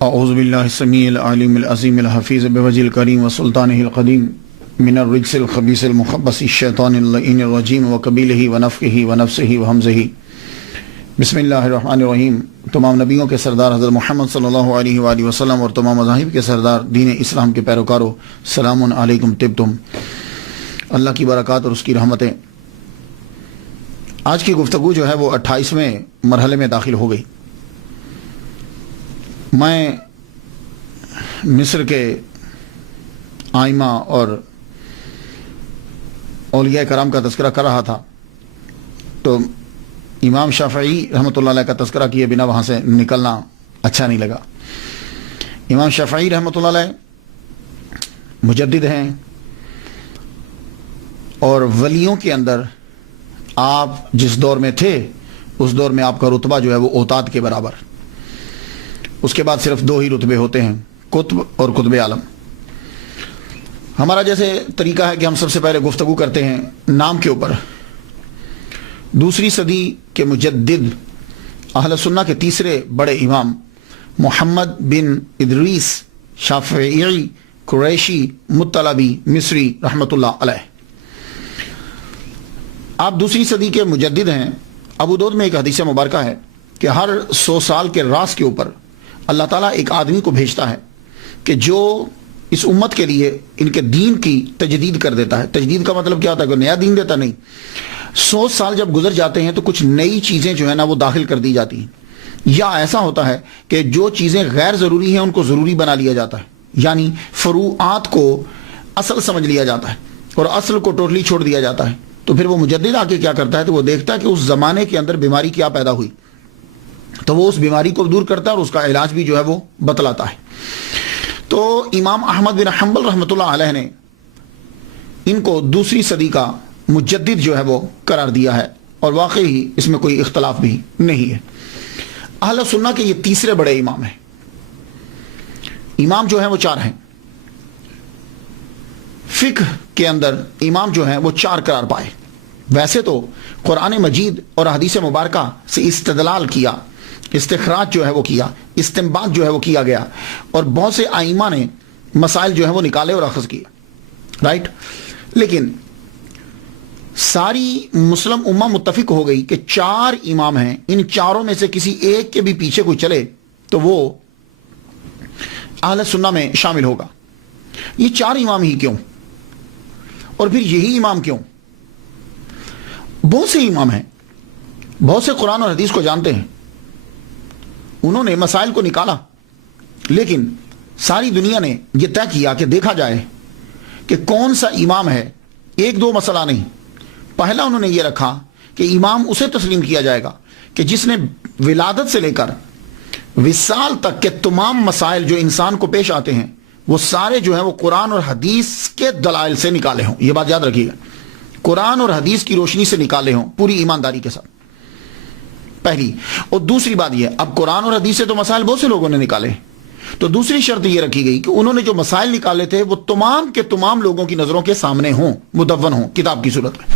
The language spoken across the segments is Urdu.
اعوذ باللہ السمیع العلیم العظیم الحفیظ بوجہ الکریم وسلطانہ القدیم من الرجس الخبیث المخبث الشیطان اللعین الرجیم وقبیلہ ونفخہ ونفسہ وہمزہ۔ بسم اللہ الرحمن الرحیم۔ تمام نبیوں کے سردار حضرت محمد صلی اللہ علیہ وآلہ وسلم اور تمام مذاہب کے سردار دین اسلام کے پیروکاروں، سلام علیکم طبتم۔ اللہ کی برکات اور اس کی رحمتیں۔ آج کی گفتگو جو ہے وہ 28ویں مرحلے میں داخل ہو گئی۔ میں مصر کے آئمہ اور اولیاء کرام کا تذکرہ کر رہا تھا تو امام شافعی رحمۃ اللہ علیہ کا تذکرہ کیے بنا وہاں سے نکلنا اچھا نہیں لگا۔ امام شافعی رحمۃ اللہ علیہ مجدد ہیں اور ولیوں کے اندر آپ جس دور میں تھے اس دور میں آپ کا رتبہ جو ہے وہ اوتاد کے برابر۔ اس کے بعد صرف 2 ہی رتبے ہوتے ہیں، قطب اور قطب عالم۔ ہمارا جیسے طریقہ ہے کہ ہم سب سے پہلے گفتگو کرتے ہیں نام کے اوپر۔ دوسری صدی کے مجدد اہل سنہ کے تیسرے بڑے امام محمد بن ادریس شافعی قریشی مطلبی مصری رحمۃ اللہ علیہ۔ آپ دوسری صدی کے مجدد ہیں۔ ابو داؤد میں ایک حدیث مبارکہ ہے کہ ہر 100 سال کے راس کے اوپر اللہ تعالیٰ ایک آدمی کو بھیجتا ہے کہ جو اس امت کے لیے ان کے دین کی تجدید کر دیتا ہے۔ تجدید کا مطلب کیا ہوتا ہے؟ کہ نیا دین دیتا نہیں۔ 100 سال جب گزر جاتے ہیں تو کچھ نئی چیزیں جو ہے نا وہ داخل کر دی جاتی ہیں، یا ایسا ہوتا ہے کہ جو چیزیں غیر ضروری ہیں ان کو ضروری بنا لیا جاتا ہے، یعنی فروعات کو اصل سمجھ لیا جاتا ہے اور اصل کو ٹوٹلی چھوڑ دیا جاتا ہے۔ تو پھر وہ مجدد آ کے کیا کرتا ہے تو وہ دیکھتا ہے کہ اس زمانے کے اندر بیماری کیا پیدا ہوئی تو وہ اس بیماری کو دور کرتا ہے اور اس کا علاج بھی جو ہے وہ بتلاتا ہے۔ تو امام احمد بن حنبل رحمۃ اللہ علیہ نے ان کو دوسری صدی کا مجدد جو ہے وہ قرار دیا ہے، اور واقعی اس میں کوئی اختلاف بھی نہیں ہے۔ اہل سنہ کے یہ تیسرے بڑے امام ہیں۔ امام جو ہیں وہ 4 ہیں۔ فقہ کے اندر امام جو ہیں وہ 4 قرار پائے۔ ویسے تو قرآن مجید اور حدیث مبارکہ سے استدلال کیا، استخراج جو ہے وہ کیا، استنباط جو ہے وہ کیا گیا، اور بہت سے ائمہ نے مسائل جو ہے وہ نکالے اور اخذ کیے، رائٹ۔ لیکن ساری مسلم امہ متفق ہو گئی کہ 4 امام ہیں، ان 4 میں سے کسی ایک کے بھی پیچھے کوئی چلے تو وہ اہل سنہ میں شامل ہوگا۔ یہ 4 امام ہی کیوں، اور پھر یہی امام کیوں؟ بہت سے امام ہیں، بہت سے قرآن اور حدیث کو جانتے ہیں، انہوں نے مسائل کو نکالا، لیکن ساری دنیا نے یہ طے کیا کہ دیکھا جائے کہ کون سا امام ہے۔ 1-2 مسئلہ نہیں، پہلا انہوں نے یہ رکھا کہ امام اسے تسلیم کیا جائے گا کہ جس نے ولادت سے لے کر وصال تک کے تمام مسائل جو انسان کو پیش آتے ہیں وہ سارے جو ہیں وہ قرآن اور حدیث کے دلائل سے نکالے ہوں۔ یہ بات یاد رکھیے گا، قرآن اور حدیث کی روشنی سے نکالے ہوں پوری ایمانداری کے ساتھ، پہلی۔ اور دوسری بات یہ، اب قرآن اور حدیث سے تو مسائل بہت سے لوگوں نے نکالے، تو دوسری شرط یہ رکھی گئی کہ انہوں نے جو مسائل نکالے تھے وہ تمام کے تمام لوگوں کی نظروں کے سامنے ہوں، مدون ہوں کتاب کی صورت میں۔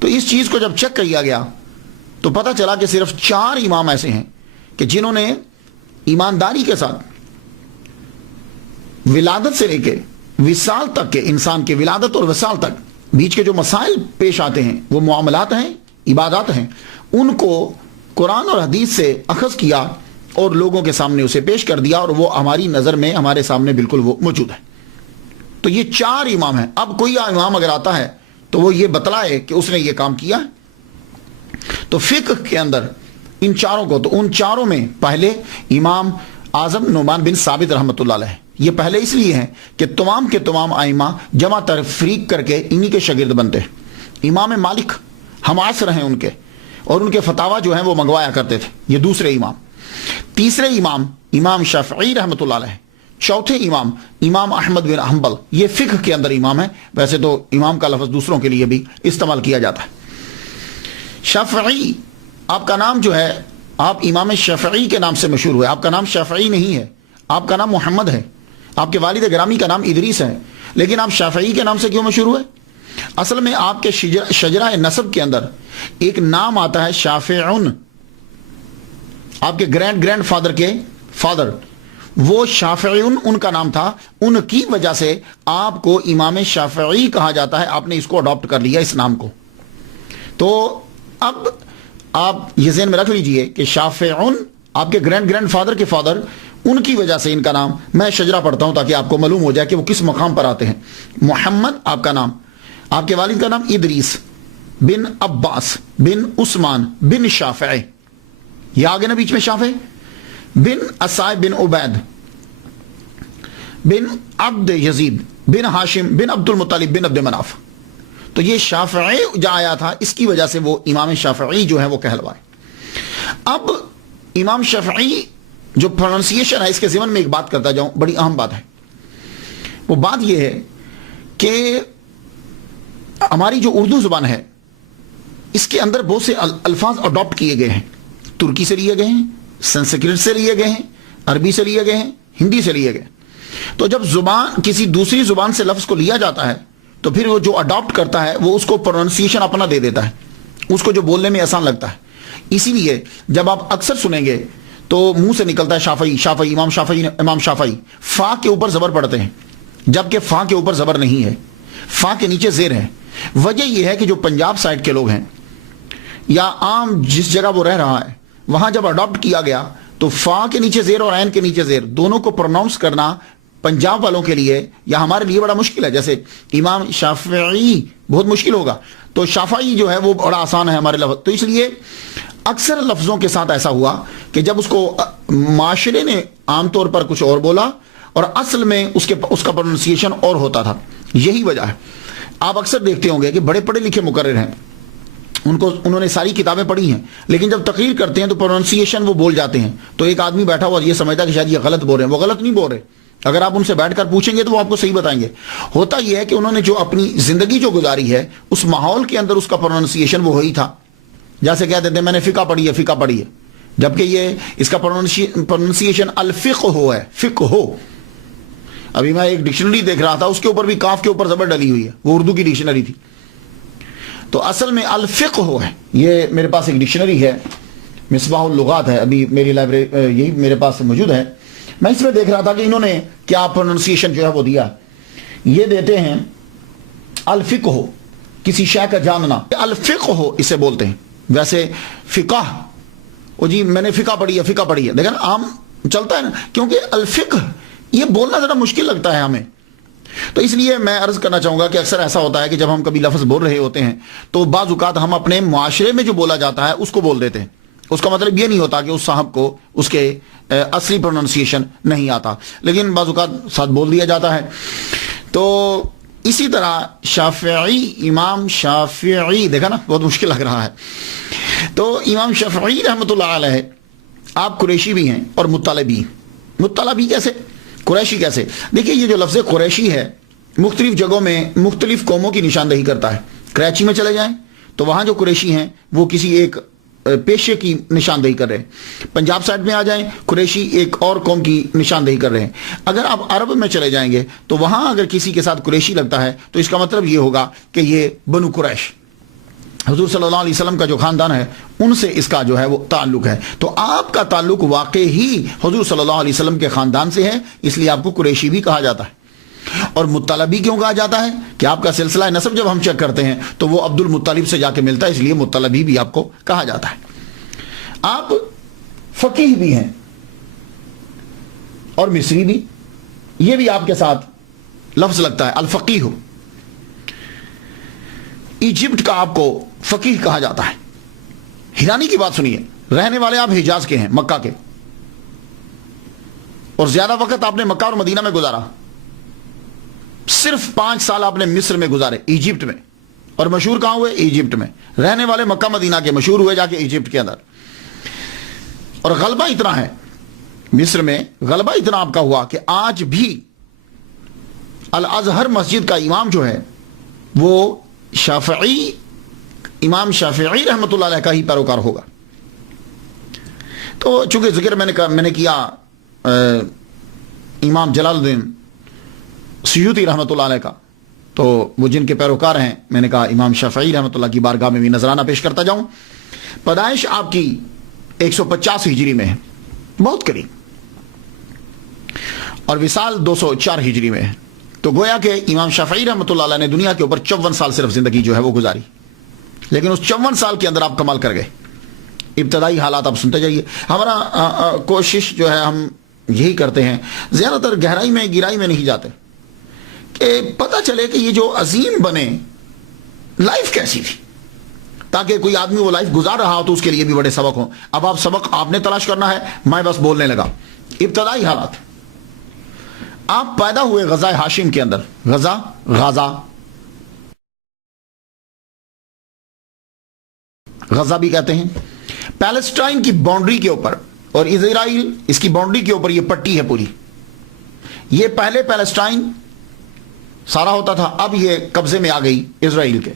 تو اس چیز کو جب چیک کیا گیا تو پتہ چلا کہ صرف 4 امام ایسے ہیں کہ جنہوں نے ایمانداری کے ساتھ ولادت سے لے کے وصال تک کے، انسان کے ولادت اور وصال تک بیچ کے جو مسائل پیش آتے ہیں وہ معاملات ہیں، عبادات ہیں، ان کو قرآن اور حدیث سے اخذ کیا اور لوگوں کے سامنے اسے پیش کر دیا، اور وہ ہماری نظر میں ہمارے سامنے بالکل وہ موجود ہے۔ تو یہ 4 امام ہیں۔ اب کوئی امام اگر آتا ہے تو وہ یہ بتلائے کہ اس نے یہ کام کیا۔ تو فقہ کے اندر ان 4 کو، تو ان 4 میں پہلے امام اعظم نعمان بن ثابت رحمۃ اللہ علیہ، یہ پہلے اس لیے ہیں کہ تمام کے تمام ائمہ جمع تفریق کر کے انہی کے شاگرد بنتے ہیں۔ امام مالک ہم عصر ہیں ان کے، اور ان کے فتاوی جو ہیں وہ منگوایا کرتے تھے۔ یہ دوسرے امام۔ تیسرے امام امام شافعی رحمۃ اللہ علیہ۔ چوتھے امام امام احمد بن حنبل، یہ فقہ کے اندر امام ہے۔ ویسے تو امام کا لفظ دوسروں کے لیے بھی استعمال کیا جاتا ہے۔ شافعی، آپ کا نام جو ہے، آپ امام شافعی کے نام سے مشہور ہوئے۔ آپ کا نام شافعی نہیں ہے، آپ کا نام محمد ہے۔ آپ کے والد گرامی کا نام ادریس ہے، لیکن آپ شافعی کے نام سے کیوں مشہور ہوئے؟ اصل میں آپ کے شجرہ نسب کے اندر ایک نام آتا ہے شافعون، آپ کے گرینڈ فادر کے فادر، وہ شافعیون ان کا نام تھا، ان کی وجہ سے آپ کو امام شافعی کہا جاتا ہے، آپ نے اس کو اڈاپٹ کر لیا اس نام کو۔ تو اب آپ یہ ذہن میں رکھ لیجئے کہ شافعیون آپ کے گرینڈ فادر کے فادر، ان کی وجہ سے ان کا نام، میں شجرہ پڑھتا ہوں تاکہ آپ کو معلوم ہو جائے کہ وہ کس مقام پر آتے ہیں۔ محمد آپ کا نام، آپ کے والد کا نام ادریس بن عباس بن عثمان بن شافع، یہ آگے نا بیچ میں شافع، بن اسائب بن عبید بن عبد یزید بن ہاشم بن عبد المطلب بن عبد مناف۔ تو یہ شافعی جو آیا تھا اس کی وجہ سے وہ امام شافعی جو ہے وہ کہلوائے۔ اب امام شافعی جو پروننسیشن ہے، اس کے ضمن میں ایک بات کرتا جاؤں، بڑی اہم بات ہے۔ وہ بات یہ ہے کہ ہماری جو اردو زبان ہے اس کے اندر بہت سے الفاظ اڈاپٹ کیے گئے ہیں، ترکی سے لیے گئے ہیں، سنسکرت سے لیے گئے ہیں، عربی سے لیے گئے ہیں، ہندی سے لیے گئے۔ تو جب زبان کسی دوسری زبان سے لفظ کو لیا جاتا ہے تو پھر وہ جو اڈاپٹ کرتا ہے وہ اس کو پروننسیشن اپنا دے دیتا ہے، اس کو جو بولنے میں آسان لگتا ہے۔ اسی لیے جب آپ اکثر سنیں گے تو منہ سے نکلتا ہے شافعی شافعی، امام شافعی امام شافعی، فا کے اوپر زبر پڑتے ہیں جبکہ فا کے اوپر زبر نہیں ہے، فا کے نیچے زیر ہے۔ وجہ یہ ہے کہ جو پنجاب سائڈ کے لوگ ہیں یا عام جس جگہ وہ رہ رہا ہے وہاں جب اڈاپٹ کیا گیا تو فا کے نیچے زیر اور عین کے نیچے زیر دونوں کو پروناؤنس کرنا پنجاب والوں کے لیے یا ہمارے لیے بڑا مشکل ہے۔ جیسے امام شافعی بہت مشکل ہوگا، تو شافعی جو ہے وہ بڑا آسان ہے ہمارے لفظ۔ تو اس لیے اکثر لفظوں کے ساتھ ایسا ہوا کہ جب اس کو معاشرے نے عام طور پر کچھ اور بولا اور اصل میں اس کا پروننسیشن اور ہوتا تھا، یہی وجہ ہے۔ آپ اکثر دیکھتے ہوں گے کہ بڑے پڑھے لکھے مقرر ہیں، انہوں نے ساری کتابیں پڑھی ہیں، لیکن جب تقریر کرتے ہیں تو پروننسیشن وہ بول جاتے ہیں، تو ایک آدمی بیٹھا ہوا یہ سمجھتا کہ شاید یہ غلط بول رہے ہیں۔ وہ غلط نہیں بول رہے، اگر آپ ان سے بیٹھ کر پوچھیں گے تو وہ آپ کو صحیح بتائیں گے۔ ہوتا یہ ہے کہ انہوں نے جو اپنی زندگی جو گزاری ہے اس ماحول کے اندر اس کا پروننسیشن وہ وہی تھا۔ جیسے کہتے ہیں میں نے فقہ پڑھی ہے، جبکہ یہ اس کا پروننسیشن الفقہ ہے، فقہ ہو۔ ابھی میں ایک ڈکشنری دیکھ رہا تھا، اس کے اوپر بھی کاف کے اوپر زبر ڈلی ہوئی ہے، وہ اردو کی ڈکشنری تھی، تو اصل میں الفقہ ہو ہے۔ یہ میرے پاس ایک ڈکشنری ہے، مصباح اللغات ہے، ابھی میری لائبریری یہی میرے پاس موجود ہے۔ میں اس میں دیکھ رہا تھا کہ انہوں نے کیا پروننسیشن جو ہے وہ دیا، یہ دیتے ہیں الفقہ ہو، کسی شے کا جاننا، الفقہ ہو اسے بولتے ہیں۔ ویسے فقہ، جی میں نے فقہ پڑھی ہے، دیکھیں نا عام چلتا ہے نا، کیونکہ الفقہ یہ بولنا ذرا مشکل لگتا ہے ہمیں۔ تو اس لیے میں عرض کرنا چاہوں گا کہ اکثر ایسا ہوتا ہے کہ جب ہم کبھی لفظ بول رہے ہوتے ہیں تو بعض اوقات ہم اپنے معاشرے میں جو بولا جاتا ہے اس کو بول دیتے ہیں، اس کا مطلب یہ نہیں ہوتا کہ اس صاحب کو اس کے اصلی پروننسیشن نہیں آتا، لیکن بعض اوقات ساتھ بول دیا جاتا ہے۔ تو اسی طرح شافعی، امام شافعی، دیکھا نا بہت مشکل لگ رہا ہے۔ تو امام شافعی رحمۃ اللہ علیہ آپ قریشی بھی ہیں اور مطلبی کیسے، قریشی کیسے؟ دیکھیے یہ جو لفظ قریشی ہے مختلف جگہوں میں مختلف قوموں کی نشاندہی کرتا ہے۔ کراچی میں چلے جائیں تو وہاں جو قریشی ہیں وہ کسی ایک پیشے کی نشاندہی کر رہے ہیں، پنجاب سائڈ میں آ جائیں قریشی ایک اور قوم کی نشاندہی کر رہے ہیں۔ اگر آپ عرب میں چلے جائیں گے تو وہاں اگر کسی کے ساتھ قریشی لگتا ہے تو اس کا مطلب یہ ہوگا کہ یہ بنو قریش، حضور صلی اللہ علیہ وسلم کا جو خاندان ہے ان سے اس کا جو ہے وہ تعلق ہے۔ تو آپ کا تعلق واقعی ہی حضور صلی اللہ علیہ وسلم کے خاندان سے ہے، اس لیے آپ کو قریشی بھی کہا جاتا ہے۔ اور مطلبی کیوں کہا جاتا ہے کہ آپ کا سلسلہ نسب جب ہم چیک کرتے ہیں تو وہ عبد المطلب سے جا کے ملتا ہے، اس لیے مطلبی بھی آپ کو کہا جاتا ہے۔ آپ فقیہ بھی ہیں اور مصری بھی، یہ بھی آپ کے ساتھ لفظ لگتا ہے الفقیہ۔ ایجپٹ کا آپ کو فقیہ کہا جاتا ہے۔ ہیرانی کی بات سنیے، رہنے والے آپ حجاز کے ہیں، مکہ کے، اور زیادہ وقت آپ نے مکہ اور مدینہ میں گزارا، صرف 5 سال آپ نے مصر میں گزارے، ایجپٹ میں، اور مشہور کہاں ہوئے؟ ایجپٹ میں۔ رہنے والے مکہ مدینہ کے، مشہور ہوئے جا کے ایجپٹ کے اندر۔ اور غلبہ اتنا ہے مصر میں، غلبہ اتنا آپ کا ہوا کہ آج بھی الازہر مسجد کا امام جو ہے وہ شافعی، امام شافعی رحمۃ اللہ علیہ کا ہی پیروکار ہوگا۔ تو چونکہ ذکر میں نے کیا امام جلال الدین سیوطی رحمۃ اللہ علیہ کا، تو وہ جن کے پیروکار ہیں، میں نے کہا امام شافعی رحمۃ اللہ کی بارگاہ میں بھی نذرانہ پیش کرتا جاؤں۔ پیدائش آپ کی 150 ہجری میں ہے، بہت قریب۔ اور وصال 204 ہجری میں ہے. تو گویا کہ امام شافعی رحمۃ اللہ علیہ نے دنیا کے اوپر 54 سال صرف زندگی جو ہے وہ گزاری، لیکن اس 54 سال کے اندر آپ کمال کر گئے. ابتدائی حالات آپ سنتے جائیے. ہمارا کوشش جو ہے ہم یہی کرتے ہیں، زیادہ تر گہرائی میں گہرائی میں نہیں جاتے، کہ پتہ چلے کہ یہ جو عظیم بنے لائف کیسی تھی، تاکہ کوئی آدمی وہ لائف گزار رہا ہو تو اس کے لیے بھی بڑے سبق ہوں. اب آپ سبق آپ نے تلاش کرنا ہے، میں بس بولنے لگا. ابتدائی حالات، آپ پیدا ہوئے غزہ ہاشم کے اندر. غزہ بھی کہتے ہیں، پیلسٹائن کی باؤنڈری کے اوپر، اور اسرائیل اس کی باؤنڈری کے اوپر یہ پٹی ہے پوری. یہ پہلے پیلسٹائن سارا ہوتا تھا، اب یہ قبضے میں آ گئی اسرائیل کے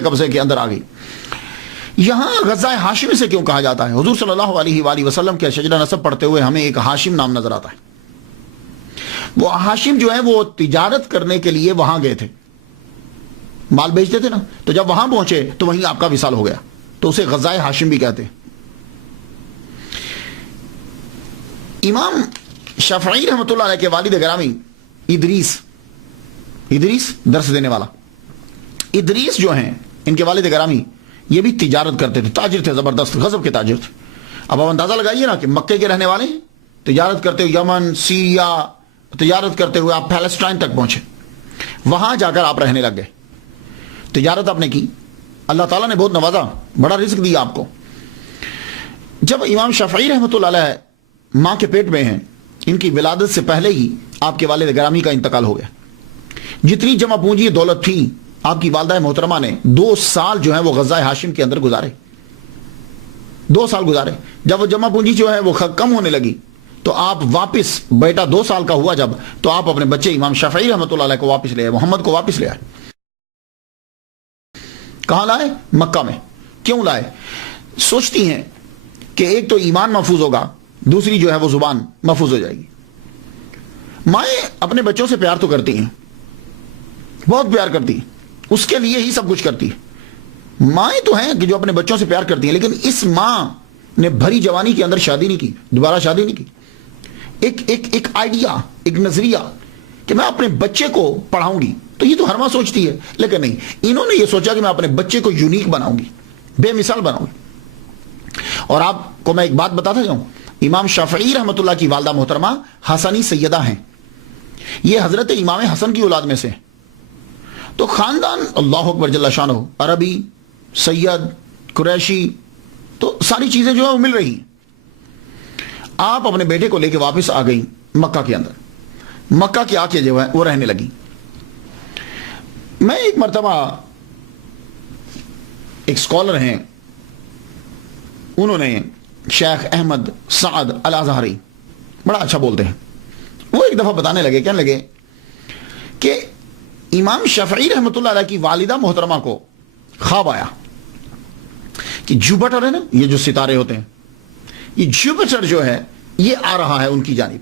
قبضے کے اندر آ گئی. یہاں غزہ ہاشم سے کیوں کہا جاتا ہے؟ حضور صلی اللہ علیہ وآلہ وسلم کے شجرہ نسب پڑھتے ہوئے ہمیں ایک ہاشم نام نظر آتا ہے. وہ ہاشم جو ہے وہ تجارت کرنے کے لیے وہاں گئے تھے، مال بیچتے تھے نا، تو جب وہاں پہنچے تو وہیں آپ کا وصال ہو گیا، تو اسے غزہ ہاشم بھی کہتے ہیں. امام شافعی رحمۃ اللہ علیہ کے والد گرامی ادریس درس دینے والا ادریس جو ہیں، ان کے والد گرامی یہ بھی تجارت کرتے تھے، تاجر تھے، زبردست غضب کے تاجر تھے. اب آپ اندازہ لگائیے نا کہ مکے کے رہنے والے ہیں، تجارت کرتے ہوئے یمن، سیریا تجارت کرتے ہوئے آپ پیلسٹائن تک پہنچے، وہاں جا کر آپ رہنے لگ گئے. تجارت آپ نے کی، اللہ تعالیٰ نے بہت نوازا، بڑا رزق دیا آپ کو. جب امام شافعی رحمۃ اللہ علیہ ماں کے پیٹ میں ہیں، ان کی ولادت سے پہلے ہی آپ کے والد گرامی کا انتقال ہو گیا. جتنی جمع پونجی دولت تھی، آپ کی والدہ محترمہ نے 2 سال جو ہے وہ غزہ ہاشم کے اندر گزارے. 2 سال گزارے. جب وہ جمع پونجی جو ہے وہ کم ہونے لگی تو آپ واپس، بیٹا 2 سال کا ہوا جب، تو آپ اپنے بچے امام شافعی رحمۃ اللہ علیہ کو واپس لے آئے، محمد کو واپس لے آئے. کہاں لائے؟ مکہ میں. کیوں لائے؟ سوچتی ہیں کہ ایک تو ایمان محفوظ ہوگا، دوسری جو ہے وہ زبان محفوظ ہو جائے گی. مائیں اپنے بچوں سے پیار تو کرتی ہیں، بہت پیار کرتی ہیں، اس کے لیے ہی سب کچھ کرتی ہے. مائیں تو ہیں کہ جو اپنے بچوں سے پیار کرتی ہیں، لیکن اس ماں نے بھری جوانی کے اندر شادی نہیں کی، دوبارہ شادی نہیں کی. ایک آئیڈیا، ایک نظریہ کہ میں اپنے بچے کو پڑھاؤں گی، تو یہ تو ہر ماں سوچتی ہے، لیکن نہیں، انہوں نے یہ سوچا کہ میں اپنے بچے کو یونیک بناؤں گی، بے مثال بناؤں گی. اور آپ کو میں ایک بات بتاتا جاؤں، امام شافعی رحمۃ اللہ کی والدہ محترمہ حسنی سیدہ ہیں. یہ حضرت امام حسن کی اولاد میں سے ہیں. تو خاندان اللہ اکبر جل شانہ، عربی، سید، قریشی، تو ساری چیزیں جو ہے وہ مل رہی ہیں. آپ اپنے بیٹے کو لے کے واپس آ گئی مکہ کے اندر. مکہ کے آ کے جو ہے وہ رہنے لگی. میں ایک مرتبہ، ایک سکولر ہیں، انہوں نے شیخ احمد سعد الازہری، بڑا اچھا بولتے ہیں، وہ ایک دفعہ بتانے لگے، کہنے لگے کہ امام شافعی رحمۃ اللہ علیہ کی والدہ محترمہ کو خواب آیا کہ جوپیٹر ہے نا، یہ جو ستارے ہوتے ہیں، یہ جوپیٹر جو ہے یہ آ رہا ہے ان کی جانب.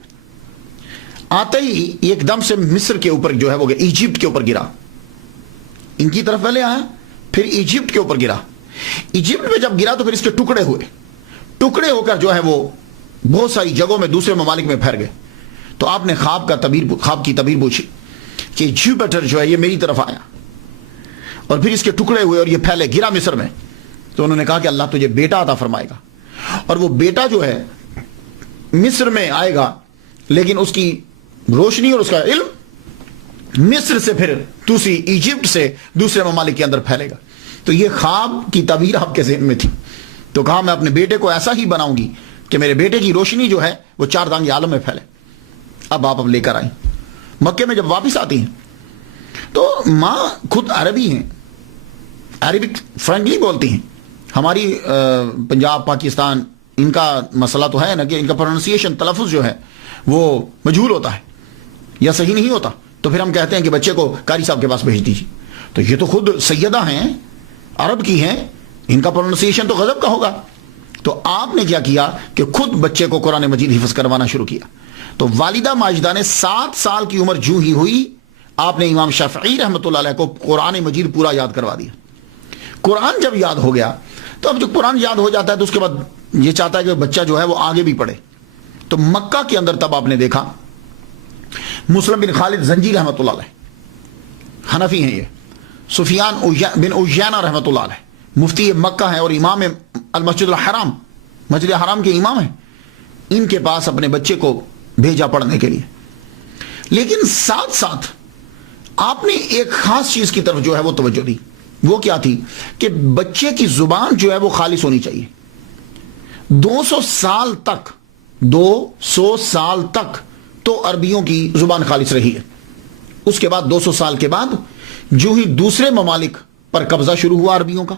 آتے ہی ایک دم سے مصر کے اوپر جو ہے وہ ایجپٹ کے اوپر گرا. ان کی طرف پہلے آیا، پھر ایجپٹ کے اوپر گرا. ایجپٹ میں جب گرا تو پھر اس کے ٹکڑے ہوئے، ٹکڑے ہو کر جو ہے وہ بہت ساری جگہوں میں دوسرے ممالک میں پھیل گئے. تو آپ نے خواب کی تعبیر پوچھی کہ جوپیٹر جو ہے یہ میری طرف آیا، اور پھر اس کے ٹکڑے ہوئے اور یہ پھیلے، گرا مصر میں. تو انہوں نے کہا کہ اللہ تجھے بیٹا عطا فرمائے گا، اور وہ بیٹا جو ہے مصر میں آئے گا، لیکن اس کی روشنی اور اس کا علم مصر سے پھر دوسری ایجپٹ سے دوسرے ممالک کے اندر پھیلے گا. تو یہ خواب کی تعبیر آپ کے ذہن میں تھی. تو کہا میں اپنے بیٹے کو ایسا ہی بناؤں گی کہ میرے بیٹے کی روشنی جو ہے وہ 4 دانگ عالم میں پھیلے. اب آپ لے کر آئیں. مکے میں جب واپس آتی ہیں تو ماں خود عربی ہیں، عربک فرینکلی بولتی ہیں. ہماری پنجاب، پاکستان، ان کا مسئلہ تو ہے نا کہ ان کا پروننسیشن، تلفظ جو ہے وہ مجہول ہوتا ہے یا صحیح نہیں ہوتا، تو پھر ہم کہتے ہیں کہ بچے کو قاری صاحب کے پاس بھیج دیجیے. تو یہ تو خود سیدہ ہیں، عرب کی ہیں، ان کا پروننسیشن تو غضب کا ہوگا. تو آپ نے کیا کیا کہ خود بچے کو قرآن مجید حفظ کروانا شروع کیا. تو والدہ ماجدہ نے 7 سال کی عمر جو ہی ہوئی، آپ نے امام شافعی رحمۃ اللہ علیہ کو قرآن مجید پورا یاد کروا دیا. قرآن جب یاد ہو گیا تو اب جو قرآن یاد ہو جاتا ہے تو اس کے بعد یہ چاہتا ہے کہ بچہ جو ہے وہ آگے بھی پڑھے. تو مکہ کے اندر تب آپ نے دیکھا مسلم بن خالد زنجی رحمۃ اللہ علیہ، حنفی ہیں یہ، سفیان بن عیینہ رحمۃ اللہ علیہ مفتی مکہ ہیں اور امام المسجد الحرام، مسجد حرام کے امام ہیں، ان کے پاس اپنے بچے کو بھیجا پڑھنے کے لیے۔ لیکن ساتھ ساتھ آپ نے ایک خاص چیز کی طرف جو ہے وہ توجہ دی، وہ کیا تھی کہ بچے کی زبان جو ہے وہ خالص ہونی چاہیے۔ 200 سال تک تو عربیوں کی زبان خالص رہی ہے، اس کے بعد 200 سال کے بعد جو ہی دوسرے ممالک پر قبضہ شروع ہوا عربیوں کا،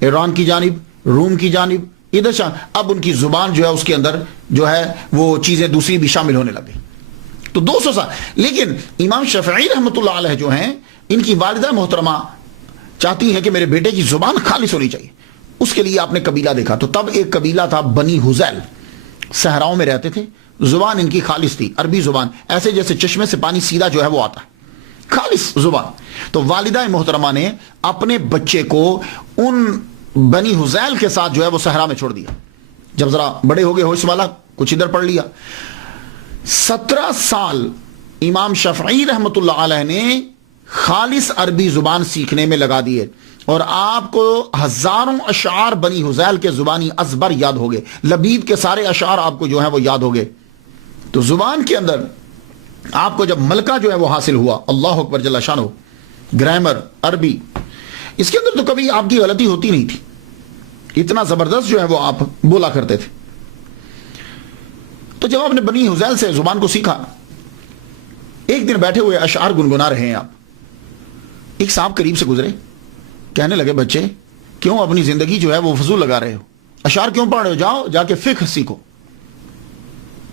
ایران کی جانب، روم کی جانب، ادھر اب ان کی زبان جو ہے اس کے اندر جو ہے وہ چیزیں دوسری بھی شامل ہونے لگی۔ تو 200 سال، لیکن امام شافعی رحمۃ اللہ علیہ جو ہیں، ان کی والدہ محترمہ چاہتی ہیں کہ میرے بیٹے کی زبان خالص ہونی چاہیے۔ اس کے لیے آپ نے قبیلہ دیکھا، تو تب ایک قبیلہ تھا بنی حذیل، صحراؤں میں رہتے تھے، زبان ان کی خالص تھی، عربی زبان، ایسے جیسے چشمے سے پانی سیدھا جو ہے وہ آتا ہے، خالص زبان۔ تو والدہ محترمہ نے اپنے بچے کو ان بنی حذیل کے ساتھ جو ہے وہ صحرا میں چھوڑ دیا۔ جب ذرا بڑے ہو گئے ہوش والا، کچھ ادھر پڑھ لیا۔ 17 سال امام شافعی رحمۃ اللہ علیہ نے خالص عربی زبان سیکھنے میں لگا دیے، اور آپ کو ہزاروں اشعار بنی حذیل کے زبانی ازبر یاد ہو گئے، لبید کے سارے اشعار آپ کو جو ہیں وہ یاد ہو گئے۔ تو زبان کے اندر آپ کو جب ملکہ جو ہے وہ حاصل ہوا، اللہ اکبر جل شانہ، گرامر، عربی، اس کے اندر تو کبھی آپ کی غلطی ہوتی نہیں تھی، اتنا زبردست جو ہے وہ آپ بولا کرتے تھے۔ تو جب آپ نے بنی حذیل سے زبان کو سیکھا، ایک دن بیٹھے ہوئے اشعار گنگنا رہے ہیں آپ، ایک صاحب قریب سے گزرے، کہنے لگے بچے کیوں اپنی زندگی جو ہے وہ فضول لگا رہے ہو، اشعار کیوں پڑھ رہے ہو، جاؤ جا کے فقہ سیکھو،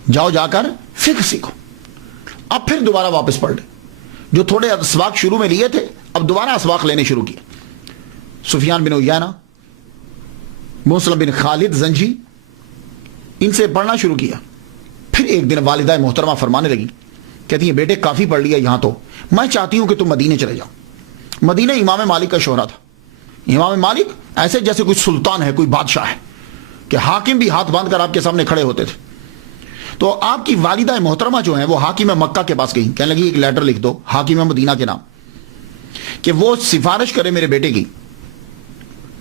جاؤ جا کر فقہ سیکھو۔ اب پھر دوبارہ واپس پڑھ لیں، جو تھوڑے اسباق شروع میں لیے تھے اب دوبارہ اسباق لینے شروع کیے۔ سفیان بن عیینہ، مسلم بن خالد زنجی، ان سے پڑھنا شروع کیا۔ پھر ایک دن والدہ محترمہ فرمانے لگی، کہتی ہیں بیٹے کافی پڑھ لیا یہاں، تو میں چاہتی ہوں کہ تم مدینے چلے جاؤ۔ مدینہ امام مالک کا شہرہ تھا، امام مالک ایسے جیسے کوئی سلطان ہے، کوئی بادشاہ ہے، کہ حاکم بھی ہاتھ باندھ کر آپ کے سامنے کھڑے ہوتے تھے۔ تو آپ کی والدہ محترمہ جو ہیں وہ حاکم مکہ کے پاس گئی، کہنے لگی ایک لیٹر لکھ دو حاکم مدینہ کے نام، کہ وہ سفارش کرے میرے بیٹے کی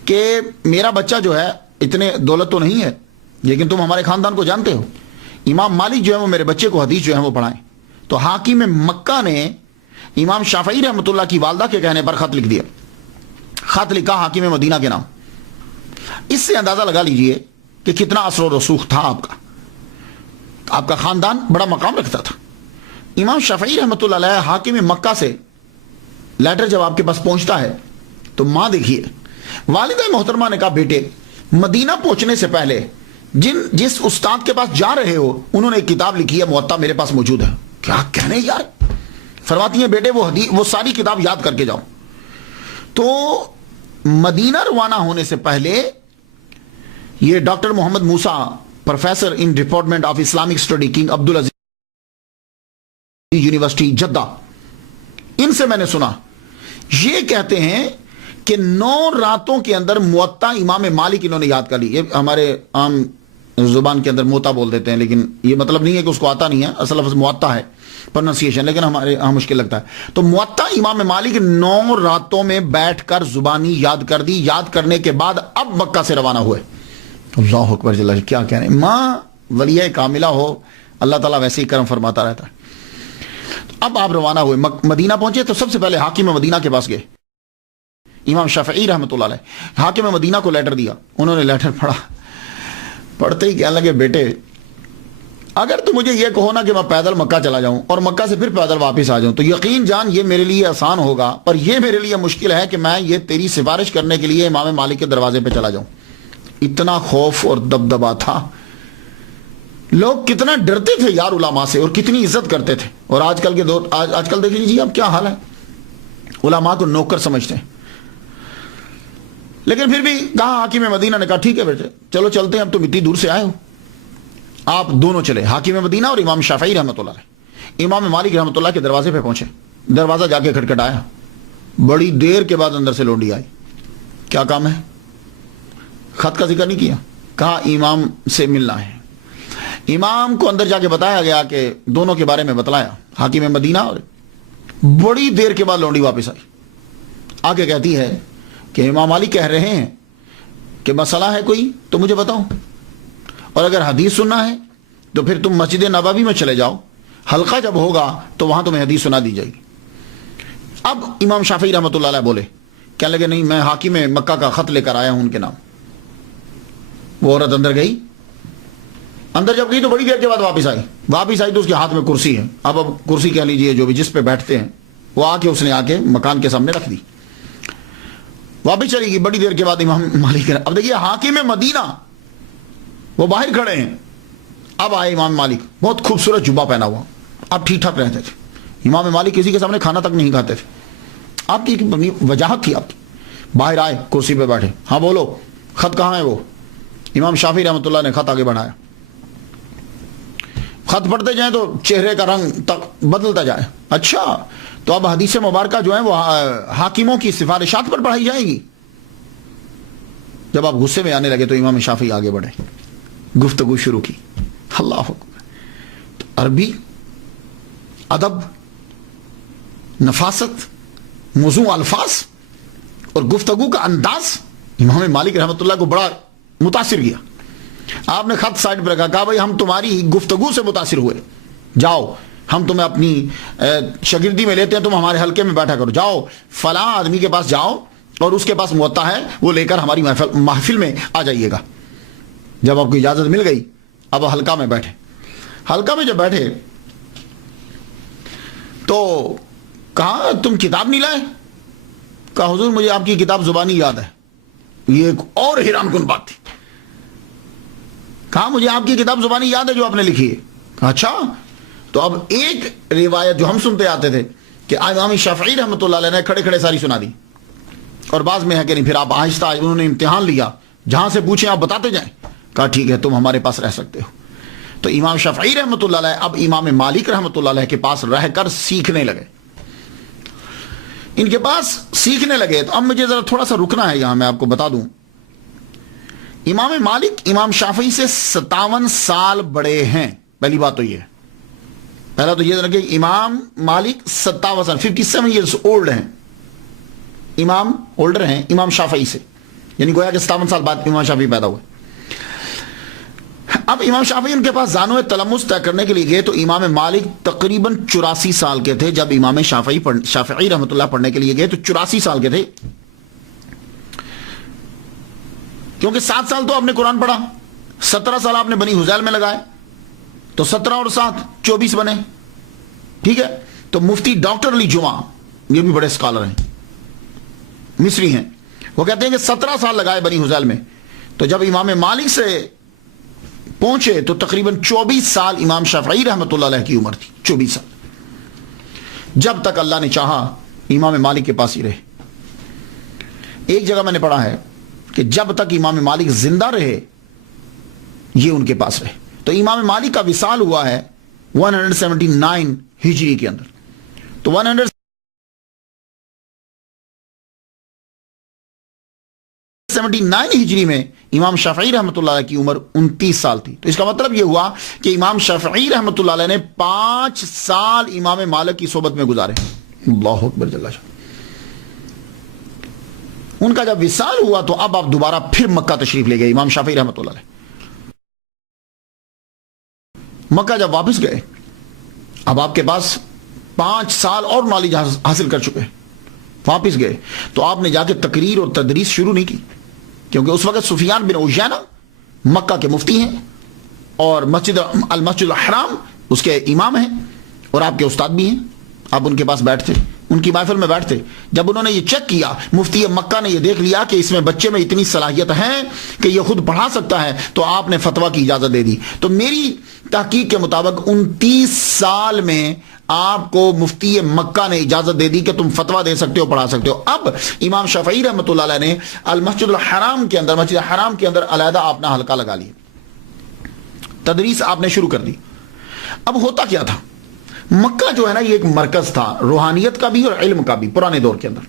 کہ میرا بچہ جو ہے، اتنے دولت تو نہیں ہے لیکن تم ہمارے خاندان کو جانتے ہو، امام مالک جو ہے وہ میرے بچے کو حدیث جو ہے وہ پڑھائیں۔ تو حاکم مکہ نے امام شافعی رحمۃ اللہ کی والدہ کے کہنے پر خط لکھ دیا، خط لکھا حاکم مدینہ کے نام۔ اس سے اندازہ لگا لیجئے کہ کتنا اثر و رسوخ تھا آپ کا خاندان بڑا مقام رکھتا تھا۔ امام شافعی رحمۃ اللہ علیہ حاکم مکہ سے لیٹر جب آپ کے پاس پہنچتا ہے تو ماں دیکھیے، والدہ محترمہ نے کہا بیٹے مدینہ پہنچنے سے پہلے جس استاد کے پاس جا رہے ہو انہوں نے ایک کتاب لکھی ہے، موطا میرے پاس موجود ہے۔ کیا کہنے یار، فرماتی ہیں بیٹے وہ ساری کتاب یاد کر کے جاؤ۔ تو مدینہ روانہ ہونے سے پہلے یہ doctor Muhammad Musa, professor in department of Islamic study, King Abdulaziz University Jeddah, ان سے میں نے سنا، یہ کہتے ہیں کہ 9 راتوں کے اندر موطا امام مالک انہوں نے یاد کر لی۔ یہ ہمارے عام زبان کے اندر موطا بول دیتے ہیں، لیکن یہ مطلب نہیں ہے کہ اس کو آتا نہیں ہے، اصل لفظ موطا ہے پروننسیشن، لیکن ہمارے یہاں مشکل لگتا ہے۔ تو موطا امام مالک 9 راتوں میں بیٹھ کر زبانی یاد کر دی، یاد کرنے کے بعد اب مکہ سے روانہ ہوئے۔ اللہ اکبر جل، کیا کہہ رہے ہیں، ماں ولیہ کاملہ ہو، اللہ تعالیٰ ویسے ہی کرم فرماتا رہتا ہے۔ اب آپ روانہ ہوئے، مدینہ پہنچے تو سب سے پہلے حاکم مدینہ کے پاس گئے، امام شافعی رحمۃ اللہ علیہ۔ حاکم مدینہ کو لیٹر دیا، انہوں نے لیٹر پڑھا، پڑھتے ہی کہنے لگے بیٹے اگر تو مجھے یہ کہو نا کہ میں پیدل مکہ چلا جاؤں اور مکہ سے پھر پیدل واپس آ جاؤں تو یقین جان یہ میرے لیے آسان ہوگا، پر یہ میرے لیے مشکل ہے کہ میں یہ تیری سفارش کرنے کے لیے امام مالک کے دروازے پہ چلا جاؤں۔ اتنا خوف اور دبدبا تھا، لوگ کتنا ڈرتے تھے یار علماء سے اور کتنی عزت کرتے تھے۔ اور آج کل کے دور، آج کل دیکھ لیجیے اب کیا حال ہے، علماء کو نوکر سمجھتے ہیں۔ لیکن پھر بھی کہا حاکم مدینہ نے کہا ٹھیک ہے بیٹے چلو چلتے ہیں، اب تم اتنی دور سے آئے ہو۔ آپ دونوں چلے، حاکم مدینہ اور امام شافعی رحمۃ اللہ علیہ۔ امام مالک رحمۃ اللہ کے دروازے پہ پہنچے، دروازہ جا کے کھٹکھٹایا، بڑی دیر کے بعد اندر سے لونڈی آئی۔ کیا کام ہے؟ خط کا ذکر نہیں کیا، کہا امام سے ملنا ہے۔ امام کو اندر جا کے بتایا گیا کہ دونوں کے بارے میں بتلایا، حاکم مدینہ، اور بڑی دیر کے بعد لونڈی واپس آئی، آگے کہتی ہے کہ امام مالک کہہ رہے ہیں کہ مسئلہ ہے کوئی تو مجھے بتاؤ، اور اگر حدیث سننا ہے تو پھر تم مسجد نبوی میں چلے جاؤ، حلقہ جب ہوگا تو وہاں تمہیں حدیث سنا دی جائے گی۔ اب امام شافعی رحمۃ اللہ علیہ بولے، کہنے لگے نہیں، میں حاکم مکہ کا خط لے کر آیا ہوں ان کے نام۔ وہ عورت اندر گئی، اندر جب گئی تو بڑی دیر کے بعد واپس آئی تو اس کے ہاتھ میں کرسی ہے، اب کرسی کہہ لیجئے جو بھی جس پہ بیٹھتے ہیں، وہ اس نے آ کے مکان کے سامنے رکھ دی، واپس چلی گئی۔ بڑی دیر کے بعد امام مالک، اب دیکھیے حاکم مدینہ وہ باہر کھڑے ہیں، اب آئے امام مالک، بہت خوبصورت جبہ پہنا ہوا، اب ٹھیک ٹھاک رہتے تھے۔ امام مالک کسی کے سامنے کھانا تک نہیں کھاتے تھے، آپ کی وجاہت تھی آپ کی۔ باہر آئے، کرسی پہ بیٹھے، ہاں بولو، خط کہاں ہے؟ وہ امام شافعی رحمۃ اللہ نے خط آگے بڑھایا، خط پڑھتے جائیں تو چہرے کا رنگ تک بدلتا جائے، اچھا تو اب حدیث مبارکہ جو ہیں وہ حاکموں کی سفارشات پر پڑھائی جائے گی۔ جب آپ غصے میں آنے لگے تو امام شافعی آگے بڑھے، گفتگو شروع کی، اللہ اکبر، عربی، ادب، نفاست، موزوں الفاظ اور گفتگو کا انداز امام مالک رحمۃ اللہ کو بڑا متاثر کیا۔ آپ نے خط سائڈ پر کہا بھائی ہم تمہاری گفتگو سے متاثر ہوئے، جاؤ ہم تمہیں اپنی شاگردی میں لیتے ہیں، تم ہمارے حلقے میں بیٹھا کرو، جاؤ فلاں آدمی کے پاس جاؤ اور اس کے پاس موطا ہے، وہ لے کر ہماری محفل میں آ جائیے گا۔ جب آپ کو اجازت مل گئی اب حلقہ میں بیٹھے، حلقہ میں جب بیٹھے تو کہا تم کتاب نہیں لائے؟ کہا حضور مجھے آپ کی کتاب زبانی یاد ہے۔ یہ ایک اور حیران کن بات تھی۔ کہا مجھے آپ کی کتاب زبانی یاد ہے جو آپ نے لکھی ہے۔ کہا اچھا، تو اب ایک روایت جو ہم سنتے آتے تھے کہ امام شافعی رحمۃ اللہ علیہ نے کھڑے کھڑے ساری سنا دی، اور بعض میں ہے کہ نہیں، پھر آپ آہستہ انہوں نے امتحان لیا، جہاں سے پوچھیں آپ بتاتے جائیں۔ کہا ٹھیک ہے تم ہمارے پاس رہ سکتے ہو۔ تو امام شافعی رحمۃ اللہ علیہ اب امام مالک رحمۃ اللہ علیہ کے پاس رہ کر سیکھنے لگے، ان کے پاس سیکھنے لگے۔ تو اب مجھے ذرا تھوڑا سا رکنا ہے یہاں، میں آپ کو بتا دوں امام مالک امام شافعی سے 57 سال بڑے ہیں۔ پہلی بات تو یہ ہے، پہلا تو یہ کہ امام مالک 57 سال 57 ایئرس اولڈ ہیں، امام اولڈر ہیں امام شافعی سے، یعنی گویا کہ 57 سال بعد امام شافعی پیدا ہوئے۔ اب امام شافعی ان کے پاس زانو تلمس طے کرنے کے لیے گئے تو امام مالک تقریباً 84 سال کے تھے۔ جب امام شافعی رحمۃ اللہ پڑھنے کے لیے گئے تو 84 سال کے تھے، کیونکہ 7 سال تو آپ نے قرآن پڑھا، 17 سال آپ نے بنی حذیل میں لگائے، تو 17 اور 7 24 بنے، ٹھیک ہے۔ تو مفتی ڈاکٹر علی جمعہ، یہ بھی بڑے اسکالر ہیں، مصری ہیں، وہ کہتے ہیں کہ 17 سال لگائے بنی حذیل میں، تو جب امام مالک سے پہنچے تو تقریباً 24 سال امام شافعی رحمۃ اللہ علیہ کی عمر تھی، 24 سال، جب تک اللہ نے چاہا امام مالک کے پاس ہی رہے۔ ایک جگہ میں نے پڑھا ہے کہ جب تک امام مالک زندہ رہے یہ ان کے پاس رہے۔ تو امام مالک کا وصال ہوا ہے 179 ہجری کے اندر، تو 179 ہجری میں امام شافعی رحمۃ اللہ علیہ کی عمر 29 سال تھی۔ تو اس کا مطلب یہ ہوا کہ امام شافعی رحمۃ اللہ علیہ نے 5 سال امام مالک کی صحبت میں گزارے۔ اللہ اکبر جل شانہ۔ ان کا جب وصال ہوا تو اب آپ دوبارہ پھر مکہ تشریف لے گئے امام شافعی رحمۃ اللہ علیہ۔ مکہ جب واپس گئے اب آپ کے پاس 5 سال اور نالج حاصل کر چکے، واپس گئے تو آپ نے جا کے تقریر اور تدریس شروع نہیں کی، کیونکہ اس وقت سفیان بن عیینہ مکہ کے مفتی ہیں اور المسجد الحرام اس کے امام ہیں اور آپ کے استاد بھی ہیں۔ آپ ان کے پاس بیٹھتے، ان کی محفل میں بیٹھتے۔ جب انہوں نے یہ چیک کیا، مفتی مکہ نے یہ دیکھ لیا کہ اس میں بچے میں اتنی صلاحیت ہے کہ یہ خود پڑھا سکتا ہے، تو آپ نے فتویٰ کی اجازت دے دی۔ تو میری تحقیق کے مطابق 29 سال میں آپ کو مفتی مکہ نے اجازت دے دی کہ تم فتویٰ دے سکتے ہو، پڑھا سکتے ہو۔ اب امام شافعی رحمۃ اللہ علیہ نے المسجد الحرام کے اندر، مسجد حرام کے اندر علیحدہ اپنا حلقہ لگا لیا، تدریس آپ نے شروع کر دی۔ اب ہوتا کیا تھا، مکہ جو ہے نا یہ ایک مرکز تھا روحانیت کا بھی اور علم کا بھی پرانے دور کے اندر۔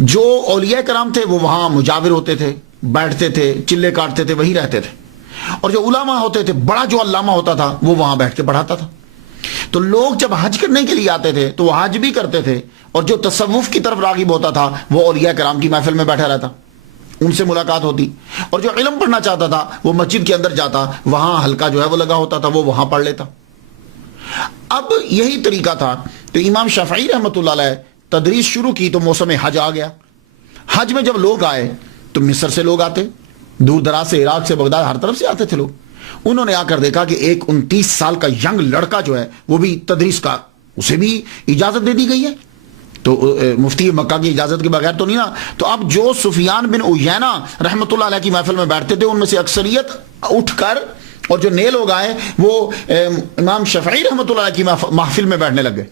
جو اولیاء کرام تھے وہ وہاں مجاور ہوتے تھے، بیٹھتے تھے، چلے کاٹتے تھے، وہی رہتے تھے، اور جو علماء ہوتے تھے، بڑا جو علامہ ہوتا تھا وہ وہاں بیٹھ کے پڑھاتا تھا. تو لوگ جب حج کرنے کے لیے آتے تھے تو وہ حج بھی کرتے تھے، اور جو تصوف کی طرف راغب ہوتا تھا وہ اولیاء کرام کی محفل میں بیٹھا رہتا، ان سے ملاقات ہوتی. اور جو علم پڑھنا چاہتا تھا وہ مسجد کے اندر جاتا، وہاں حلقہ جو ہے وہ لگا ہوتا تھا، وہ وہاں پڑھ لیتا. اب یہی طریقہ تھا. تو امام شافعی رحمۃ اللہ علیہ تدریس شروع کی تو موسم حج آ گیا. حج میں جب لوگ آئے تو مصر سے لوگ آتے، دور دراز سے، عراق سے، بغداد، ہر طرف سے آتے تھے لوگ. انہوں نے آ کر دیکھا کہ ایک 29 سال کا ینگ لڑکا جو ہے وہ بھی تدریس کا، اسے بھی اجازت دے دی گئی ہے. تو مفتی مکہ کی اجازت کے بغیر تو نہیں نا. تو اب جو سفیان بن عیینہ رحمۃ اللہ علیہ کی محفل میں بیٹھتے تھے ان میں سے اکثریت اٹھ کر، اور جو نئے لوگ آئے وہ امام شافعی رحمۃ اللہ علیہ کی محفل میں بیٹھنے لگے،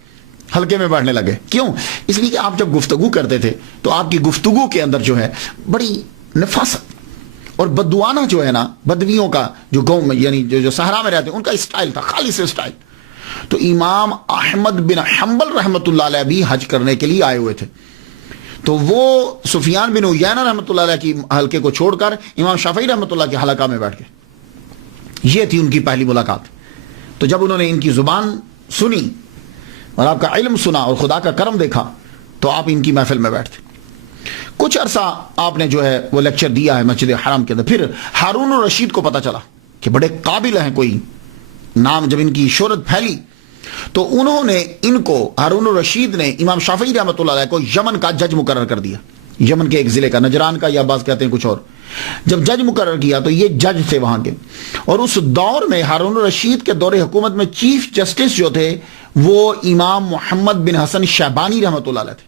حلقے میں بیٹھنے لگے. کیوں؟ اس لیے کہ آپ جب گفتگو کرتے تھے تو آپ کی گفتگو کے اندر جو ہے بڑی نفاست اور بدوانہ جو ہے نا، بدویوں کا جو گاؤں میں، یعنی جو صحرا میں رہتے ہیں، ان کا اسٹائل تھا، خالص اسٹائل. تو امام احمد بن حنبل رحمۃ اللہ علیہ بھی حج کرنے کے لیے آئے ہوئے تھے. تو وہ سفیان بن عیینہ رحمۃ اللہ علیہ کی حلقے کو چھوڑ کر امام شافعی رحمۃ اللہ کے حلقہ میں بیٹھ گئے. یہ تھی ان کی پہلی ملاقات. تو جب انہوں نے ان کی زبان سنی اور آپ کا علم سنا اور خدا کا کرم دیکھا تو آپ ان کی محفل میں بیٹھتے. کچھ عرصہ آپ نے جو ہے وہ لیکچر دیا ہے مسجد حرام کے اندر. پھر ہارون الرشید کو پتا چلا کہ بڑے قابل ہیں، کوئی نام، جب ان کی شہرت پھیلی تو انہوں نے ان کو، ہارون الرشید نے امام شافعی رحمۃ اللہ علیہ کو یمن کا جج مقرر کر دیا. یمن کے ایک ضلع کا، نجران کا، یا بعض کہتے ہیں کچھ اور. جب جج مقرر کیا تو یہ جج تھے وہاں کے. اور اس دور میں ہارون الرشید کے دور حکومت میں چیف جسٹس جو تھے وہ امام محمد بن حسن شیبانی رحمۃ اللہ علیہ تھے.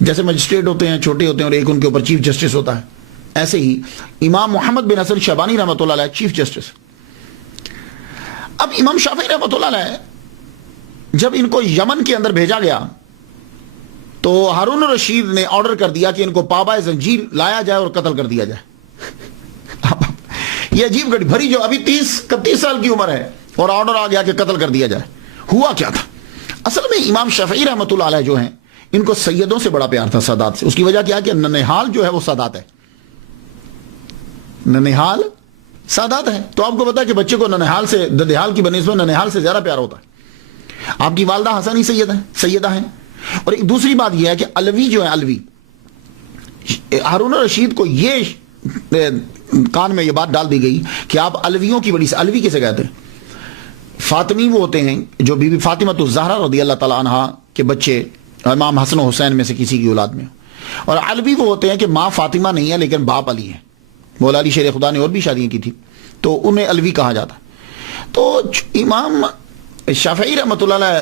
جیسے مجسٹریٹ ہوتے ہیں، چھوٹے ہوتے ہیں، اور ایک ان کے اوپر چیف جسٹس ہوتا ہے، ایسے ہی امام محمد بن حسن شیبانی رحمۃ اللہ علیہ چیف جسٹس. اب امام شافعی رحمۃ اللہ علیہ جب ان کو یمن کے اندر بھیجا گیا تو ہارون الرشید نے آرڈر کر دیا کہ ان کو پابائے زنجیر لایا جائے اور قتل کر دیا جائے. یہ عجیب گھڑی بھری، جو ابھی 31 سال کی عمر ہے اور آرڈر آ گیا کہ قتل کر دیا جائے. ہوا کیا تھا؟ اصل میں امام شافعی رحمۃ اللہ علیہ جو ہیں ان کو سیدوں سے بڑا پیار تھا، سادات سے. اس کی وجہ کیا کہ ننہال جو ہے وہ سادات ہے، ننہال سادات ہے. تو آپ کو پتا ہے کہ بچے کو ننہال سے، ددہال کی بنسبت ننہال سے زیادہ پیار ہوتا ہے. آپ کی والدہ حسنی سیدہ ہیں. اور ایک دوسری بات یہ ہے کہ علوی جو ہے، علوی، ہارون الرشید کو یہ کان میں یہ بات ڈال دی گئی کہ آپ علویوں کی بڑی، علوی کسے کہتے ہیں؟ فاطمی وہ ہوتے ہیں جو بی بی فاطمہ الزہرا رضی اللہ تعالی عنہا کے بچے امام حسن و حسین میں سے کسی کی اولاد میں. اور علوی وہ ہوتے ہیں کہ ماں فاطمہ نہیں ہے لیکن باپ علی ہے. مولا علی شیر خدا نے اور بھی شادیاں کی تھی تو انہیں علوی کہا جاتا. تو امام شافعی رحمۃ اللہ علیہ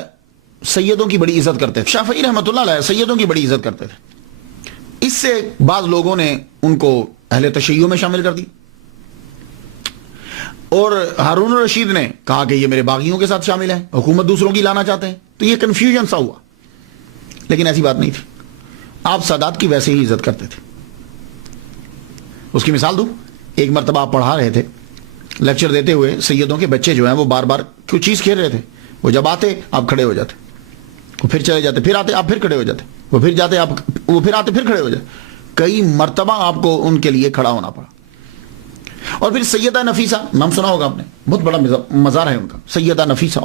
سیدوں کی بڑی عزت کرتے تھے. شافعی رحمۃ اللہ علیہ سیدوں کی بڑی عزت کرتے تھے. اس سے بعض لوگوں نے ان کو اہل تشیع میں شامل کر دی، اور ہارون الرشید نے کہا کہ یہ میرے باغیوں کے ساتھ شامل ہیں، حکومت دوسروں کی لانا چاہتے ہیں. تو یہ کنفیوژن سا ہوا، لیکن ایسی بات نہیں تھی. آپ سادات کی ویسے ہی عزت کرتے تھے. اس کی مثال دوں. ایک مرتبہ آپ پڑھا رہے تھے، لیکچر دیتے ہوئے سیدوں کے بچے جو ہیں وہ بار بار کوئی چیز کھیل رہے تھے. وہ جب آتے آپ کھڑے ہو جاتے، وہ پھر چلے جاتے، پھر آتے آپ پھر کھڑے ہو جاتے، وہ پھر جاتے آپ، وہ پھر آتے پھر کھڑے ہو جاتے. کئی مرتبہ آپ کو ان کے لیے کھڑا ہونا پڑا. اور پھر سیدہ نفیسہ، نام سنا ہوگا آپ نے، بہت بڑا مزار ہے ان کا، سیدہ نفیسہ،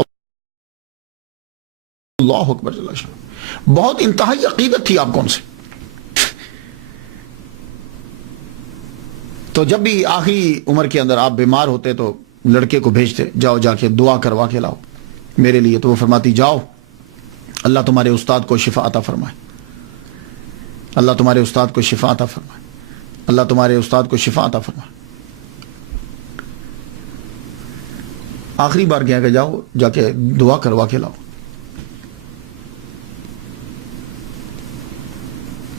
اللہ اکبر، بہت انتہائی عقیدت تھی آپ کو ان سے. تو جب بھی آخری عمر کے اندر آپ بیمار ہوتے تو لڑکے کو بھیجتے، جاؤ جا کے دعا کروا کے لاؤ میرے لیے. تو وہ فرماتی جاؤ، اللہ تمہارے استاد کو شفا عطا فرمائے، اللہ تمہارے استاد کو شفا عطا فرمائے، اللہ تمہارے استاد کو شفا عطا فرمائے. آخری بار کیا کہ جاؤ جا کے دعا کروا کے لاؤ.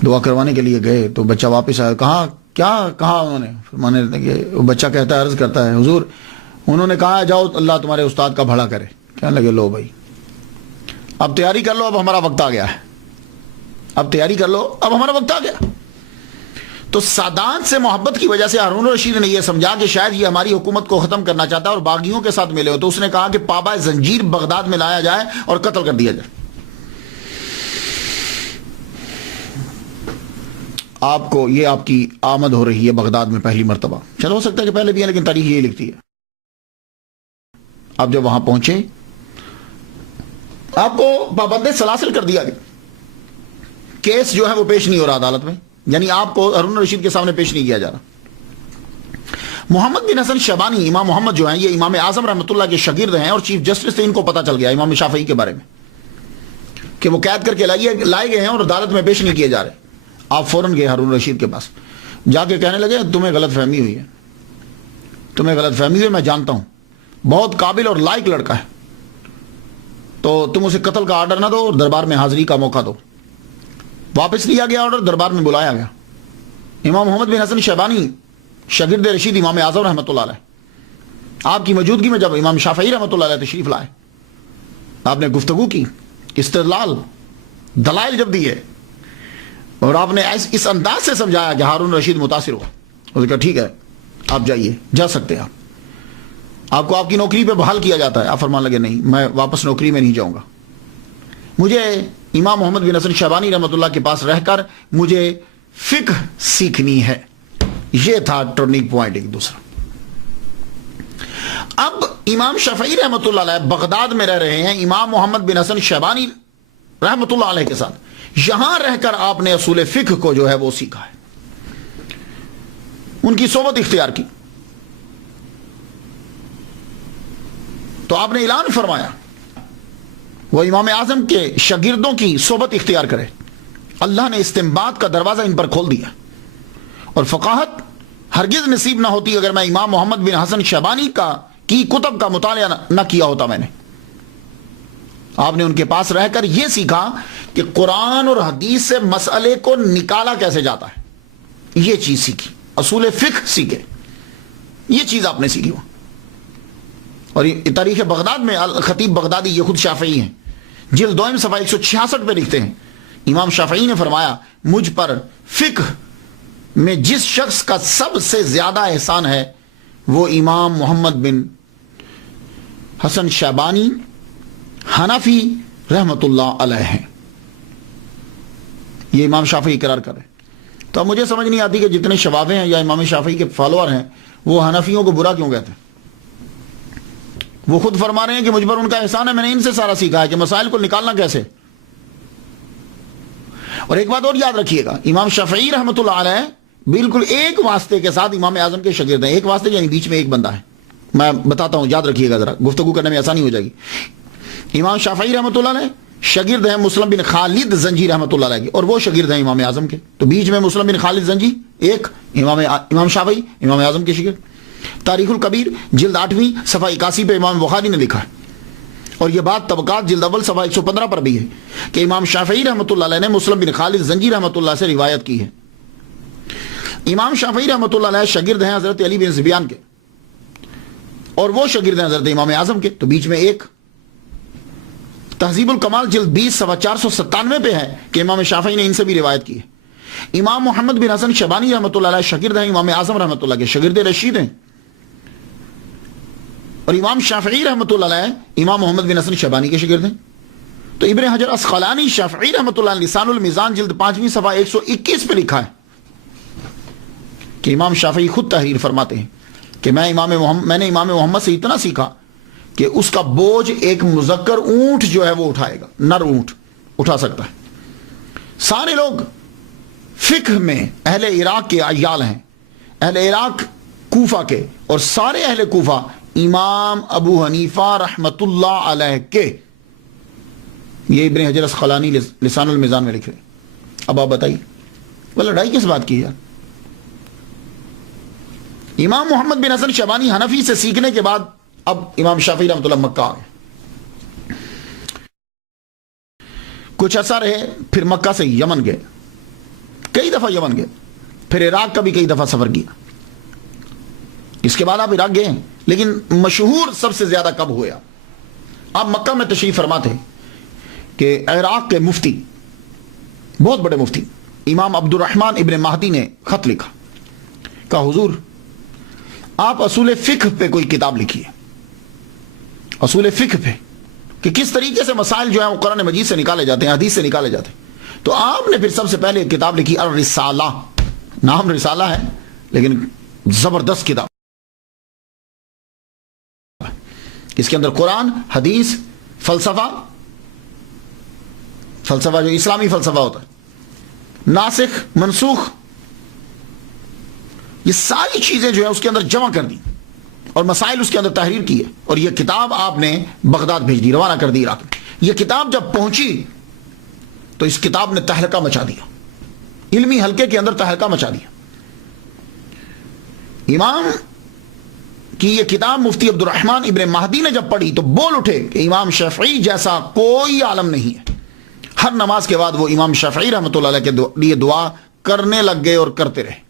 دعا کروانے کے لیے گئے تو بچہ واپس آیا. کہاں کیا کہا انہوں نے؟ فرمانے لگے، بچہ کہتا ہے، عرض کرتا ہے، حضور انہوں نے کہا جاؤ اللہ تمہارے استاد کا بھلا کرے. کہنے لگے لو بھائی اب تیاری کر لو، اب ہمارا وقت آ گیا ہے، اب تیاری کر لو، اب ہمارا وقت آ گیا. تو سادات سے محبت کی وجہ سے ہارون الرشید نے یہ سمجھا کہ شاید یہ ہماری حکومت کو ختم کرنا چاہتا ہے اور باغیوں کے ساتھ ملے ہو. تو اس نے کہا کہ پابا زنجیر بغداد میں لایا جائے اور قتل کر دیا جائے. آپ کو یہ آپ کی آمد ہو رہی ہے بغداد میں پہلی مرتبہ. چلو ہو سکتا ہے کہ پہلے بھی ہے لیکن تاریخ یہی لکھتی ہے. آپ جب وہاں پہنچے آپ کو پابند سلاسل کر دیا گیا. کیس جو ہے وہ پیش نہیں ہو رہا عدالت میں، یعنی آپ کو ہارون رشید کے سامنے پیش نہیں کیا جا رہا. محمد بن حسن شیبانی، امام محمد جو ہیں یہ امام اعظم رحمۃ اللہ کے شاگرد ہیں اور چیف جسٹس سے ان کو پتہ چل گیا امام شافعی کے بارے میں کہ وہ قید کر کے لائے گئے ہیں اور عدالت میں پیش نہیں کیے جا رہے. آپ فوراً گئے ہارون رشید کے پاس، جا کے کہنے لگے تمہیں غلط فہمی ہوئی ہے، تمہیں غلط فہمی ہوئی، میں جانتا ہوں بہت قابل اور لائق لڑکا ہے، تو تم اسے قتل کا آرڈر نہ دو اور دربار میں حاضری کا موقع دو. واپس لیا گیا آرڈر، دربار میں بلایا گیا. امام محمد بن حسن شیبانی شاگرد رشید امام اعظم رحمۃ اللہ علیہ، آپ کی موجودگی میں جب امام شافعی رحمۃ اللہ علیہ تشریف لائے، آپ نے گفتگو کی، استدلال دلائل جب دیے اور آپ نے اس انداز سے سمجھایا کہ ہارون رشید متاثر ہوا. اس نے کہا ٹھیک ہے آپ جائیے، جا سکتے ہیں آپ کو آپ کی نوکری پہ بحال کیا جاتا ہے. آپ فرمان لگے نہیں میں واپس نوکری میں نہیں جاؤں گا، مجھے امام محمد بن حسن شیبانی رحمۃ اللہ کے پاس رہ کر مجھے فقہ سیکھنی ہے. یہ تھا ٹرننگ پوائنٹ ایک دوسرا. اب امام شافعی رحمۃ اللہ علیہ بغداد میں رہ رہے ہیں امام محمد بن حسن شیبانی رحمۃ اللہ علیہ کے ساتھ. یہاں رہ کر آپ نے اصول فقہ کو جو ہے وہ سیکھا ہے، ان کی صحبت اختیار کی. تو آپ نے اعلان فرمایا وہ امام اعظم کے شاگردوں کی صحبت اختیار کرے. اللہ نے استنباط کا دروازہ ان پر کھول دیا، اور فقاہت ہرگز نصیب نہ ہوتی اگر میں امام محمد بن حسن شیبانی کی کتب کا مطالعہ نہ کیا ہوتا. میں نے آپ نے ان کے پاس رہ کر یہ سیکھا کہ قرآن اور حدیث سے مسئلے کو نکالا کیسے جاتا ہے، یہ چیز سیکھی، اصول فقہ سیکھے، یہ چیز آپ نے سیکھی. اور تاریخ بغداد میں خطیب بغدادی یہ خود شافعی ہیں، جلد 2 صفحہ 166 پہ لکھتے ہیں امام شافعی نے فرمایا مجھ پر فقہ میں جس شخص کا سب سے زیادہ احسان ہے وہ امام محمد بن حسن شیبانی حنفی رحمت اللہ علیہ ہیں. یہ امام شافعی اقرار کرے. تو اب مجھے سمجھ نہیں آتی کہ جتنے شوافے ہیں یا امام شافعی کے فالوور ہیں وہ حنفیوں کو برا کیوں کہتے ہیں. وہ خود فرما رہے ہیں کہ مجھ پر ان کا احسان ہے، میں نے ان سے سارا سیکھا ہے کہ مسائل کو نکالنا کیسے. اور ایک بات اور یاد رکھیے گا، امام شافعی رحمۃ اللہ علیہ بالکل ایک واسطے کے ساتھ امام اعظم کے شاگرد ہیں. ایک واسطے یعنی بیچ میں ایک بندہ ہے. میں بتاتا ہوں، یاد رکھیے گا ذرا، گفتگو کرنے میں آسانی ہو جائے گی. امام شافعی رحمۃ اللہ علیہ شاگرد ہیں مسلم بن خالد زنجی رحمۃ اللہ علیہ کے، اور وہ شاگرد ہیں امام اعظم کے. تو بیچ میں مسلم بن خالد زنجی ایک، امام شافعی امام اعظم کے شاگرد. تاریخ الکبیر جلد 8 صفحہ 81 پہ امام بخاری نے لکھا ہے، اور یہ بات طبقات جلد اول صفحہ 115 پر بھی ہے کہ امام شافعی رحمۃ اللہ علیہ نے مسلم بن خالد زنجی رحمۃ اللہ سے روایت کی ہے. امام شافعی رحمۃ اللہ علیہ شاگرد ہیں حضرت علی بن زبیان کے، اور وہ شاگرد ہیں حضرت امام اعظم کے. تو بیچ میں ایک. تہذیب الکمال جلد 20 صفحہ 497 پہ ہے کہ امام شافعی نے ان سے بھی روایت کی ہے. امام محمد بن حسن شیبانی رحمۃ اللہ علیہ شاگرد ہیں امام اعظم رحمۃ اللہ کے، شاگرد رشید ہیں. اور امام شافعی رحمۃ اللہ علیہ امام محمد بن حسن شیبانی کے شاگرد ہیں. تو ابن حجر اسقلانی شافعی رحمۃ اللہ علیہ لسان المیزان جلد 5 صفحہ 121 پہ لکھا ہے کہ امام شافعی خود تحریر فرماتے ہیں کہ میں نے امام محمد سے اتنا سیکھا کہ اس کا بوجھ ایک مذکر اونٹ جو ہے وہ اٹھائے گا، نر اونٹ اٹھا سکتا ہے. سارے لوگ فقہ میں اہل عراق کے عیال ہیں، اہل عراق کوفہ کے، اور سارے اہل کوفہ امام ابو حنیفہ رحمت اللہ علیہ کے. یہ ابن حجر اسقلانی لسان المیزان میں لکھ رہے. اب آپ بتائیے وہ لڑائی کس بات کی ہے؟ امام محمد بن حسن شیبانی حنفی سے سیکھنے کے بعد اب امام شافعی رحمۃ اللہ مکہ آ گئے. کچھ عرصہ رہے، پھر مکہ سے یمن گئے، کئی دفعہ یمن گئے، پھر عراق کا بھی کئی دفعہ سفر کیا. اس کے بعد آپ عراق گئے، لیکن مشہور سب سے زیادہ کب ہوا؟ آپ مکہ میں تشریف فرما تھے کہ عراق کے مفتی، بہت بڑے مفتی امام عبد الرحمن ابن مہدی نے خط لکھا، کہا حضور آپ اصول فقہ پہ کوئی کتاب لکھیے، اصول فقہ پہ کہ کس طریقے سے مسائل جو ہیں وہ قرآن مجید سے نکالے جاتے ہیں، حدیث سے نکالے جاتے ہیں. تو آپ نے پھر سب سے پہلے ایک کتاب لکھی الرسالہ. نام رسالہ ہے لیکن زبردست کتاب. اس کے اندر قرآن، حدیث، فلسفہ جو اسلامی فلسفہ ہوتا ہے، ناسخ منسوخ، یہ ساری چیزیں جو ہے اس کے اندر جمع کر دی اور مسائل اس کے اندر تحریر کی ہے. اور یہ کتاب آپ نے بغداد بھیج دی، روانہ کر دی عراق میں. یہ کتاب جب پہنچی تو اس کتاب نے تہلکہ مچا دیا، علمی حلقے کے اندر تہلکہ مچا دیا. امام کی یہ کتاب مفتی عبد الرحمن ابن مہدی نے جب پڑھی تو بول اٹھے کہ امام شافعی جیسا کوئی عالم نہیں ہے. ہر نماز کے بعد وہ امام شافعی رحمۃ اللہ علیہ کے لیے دعا کرنے لگ گئے اور کرتے رہے.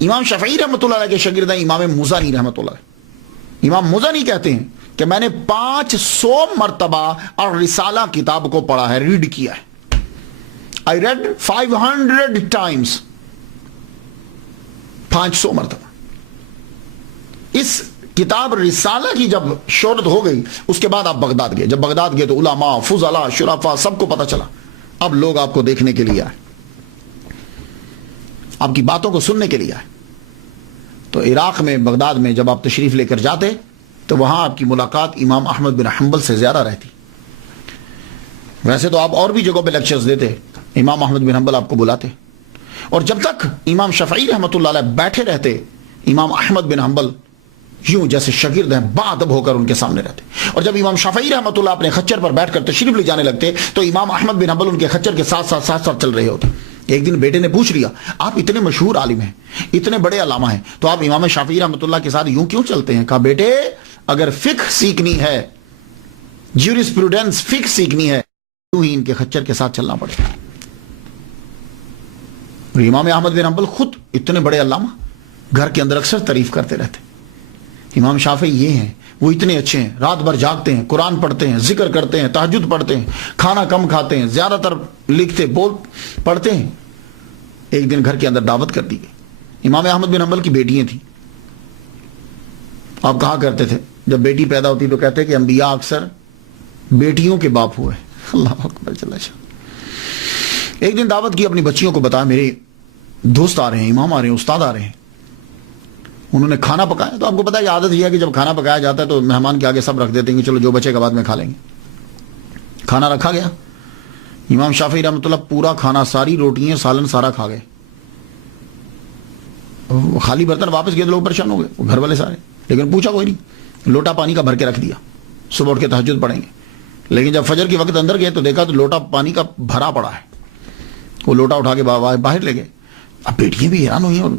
امام شافعی رحمۃ اللہ علیہ کے شاگرد ہیں امام مزنی رحمۃ اللہ علیہ. امام مزنی کہتے ہیں کہ میں نے 500 مرتبہ اور رسالہ کتاب کو پڑھا ہے، ریڈ کیا ہے. I read 500 times. 500 مرتبہ. اس کتاب رسالہ کی جب شہرت ہو گئی اس کے بعد آپ بغداد گئے. جب بغداد گئے تو علماء، فضلاء، شرفاء سب کو پتہ چلا اب لوگ آپ کو دیکھنے کے لیے آئے، آپ کی باتوں کو سننے کے لیے آئے. تو عراق میں، بغداد میں جب آپ تشریف لے کر جاتے تو وہاں آپ کی ملاقات امام احمد بن حنبل سے زیادہ رہتی. ویسے تو آپ اور بھی جگہوں پہ لیکچرز دیتے، امام احمد بن حنبل آپ کو بلاتے. اور جب تک امام شافعی رحمۃ اللہ علیہ بیٹھے رہتے، امام احمد بن حنبل یوں جیسے شاگرد ہیں باادب ہو کر ان کے سامنے رہتے. اور جب امام شافعی رحمۃ اللہ اپنے خچر پر بیٹھ کر تشریف لے جانے لگتے تو امام احمد بن حنبل ان کے خچر کے ساتھ ساتھ چل رہے ہوتے. ایک دن بیٹے نے پوچھ لیا، آپ اتنے مشہور عالم ہیں، اتنے بڑے علامہ ہیں، تو آپ امام شافعی رحمۃ اللہ کے ساتھ یوں کیوں چلتے ہیں؟ کہا بیٹے اگر فقہ سیکھنی ہے، جیورسپروڈنس فقہ سیکھنی ہے، تو ہی ان کے خچر کے ساتھ چلنا پڑے. اور امام احمد بن حنبل خود اتنے بڑے علامہ، گھر کے اندر اکثر تعریف کرتے رہتے. امام شافعی یہ ہیں، وہ اتنے اچھے ہیں، رات بھر جاگتے ہیں، قرآن پڑھتے ہیں، ذکر کرتے ہیں، تہجد پڑھتے ہیں، کھانا کم کھاتے ہیں، زیادہ تر لکھتے بول پڑھتے ہیں. ایک دن گھر کے اندر دعوت کر دی گئی. امام احمد بن حنبل کی بیٹیاں تھیں. آپ کہا کرتے تھے جب بیٹی پیدا ہوتی تو کہتے کہ انبیاء اکثر بیٹیوں کے باپ ہوئے. اللہ اکبر جل شانہ. ایک دن دعوت کی، اپنی بچیوں کو بتایا میرے دوست آ رہے ہیں، امام آ رہے ہیں، استاد آ رہے ہیں. انہوں نے کھانا پکایا. تو آپ کو پتا ہے عادت یہ ہے کہ جب کھانا پکایا جاتا ہے تو مہمان کے آگے سب رکھ دیتے ہیں کہ چلو جو بچے کا بعد میں کھا لیں گے. کھانا رکھا گیا. امام شافعی رحمۃ اللہ پورا کھانا، ساری روٹیاں، سالن سارا کھا گئے. خالی برتن واپس گئے تو لوگ پریشان ہو گئے، گھر والے سارے. لیکن پوچھا کوئی نہیں. لوٹا پانی کا بھر کے رکھ دیا، صبح اٹھ کے تہجد پڑھیں گے. لیکن جب فجر کے وقت اندر گئے تو دیکھا تو لوٹا پانی کا بھرا پڑا ہے. وہ لوٹا اٹھا کے باہر لے گئے. اب بیٹیاں بھی حیران ہوئی اور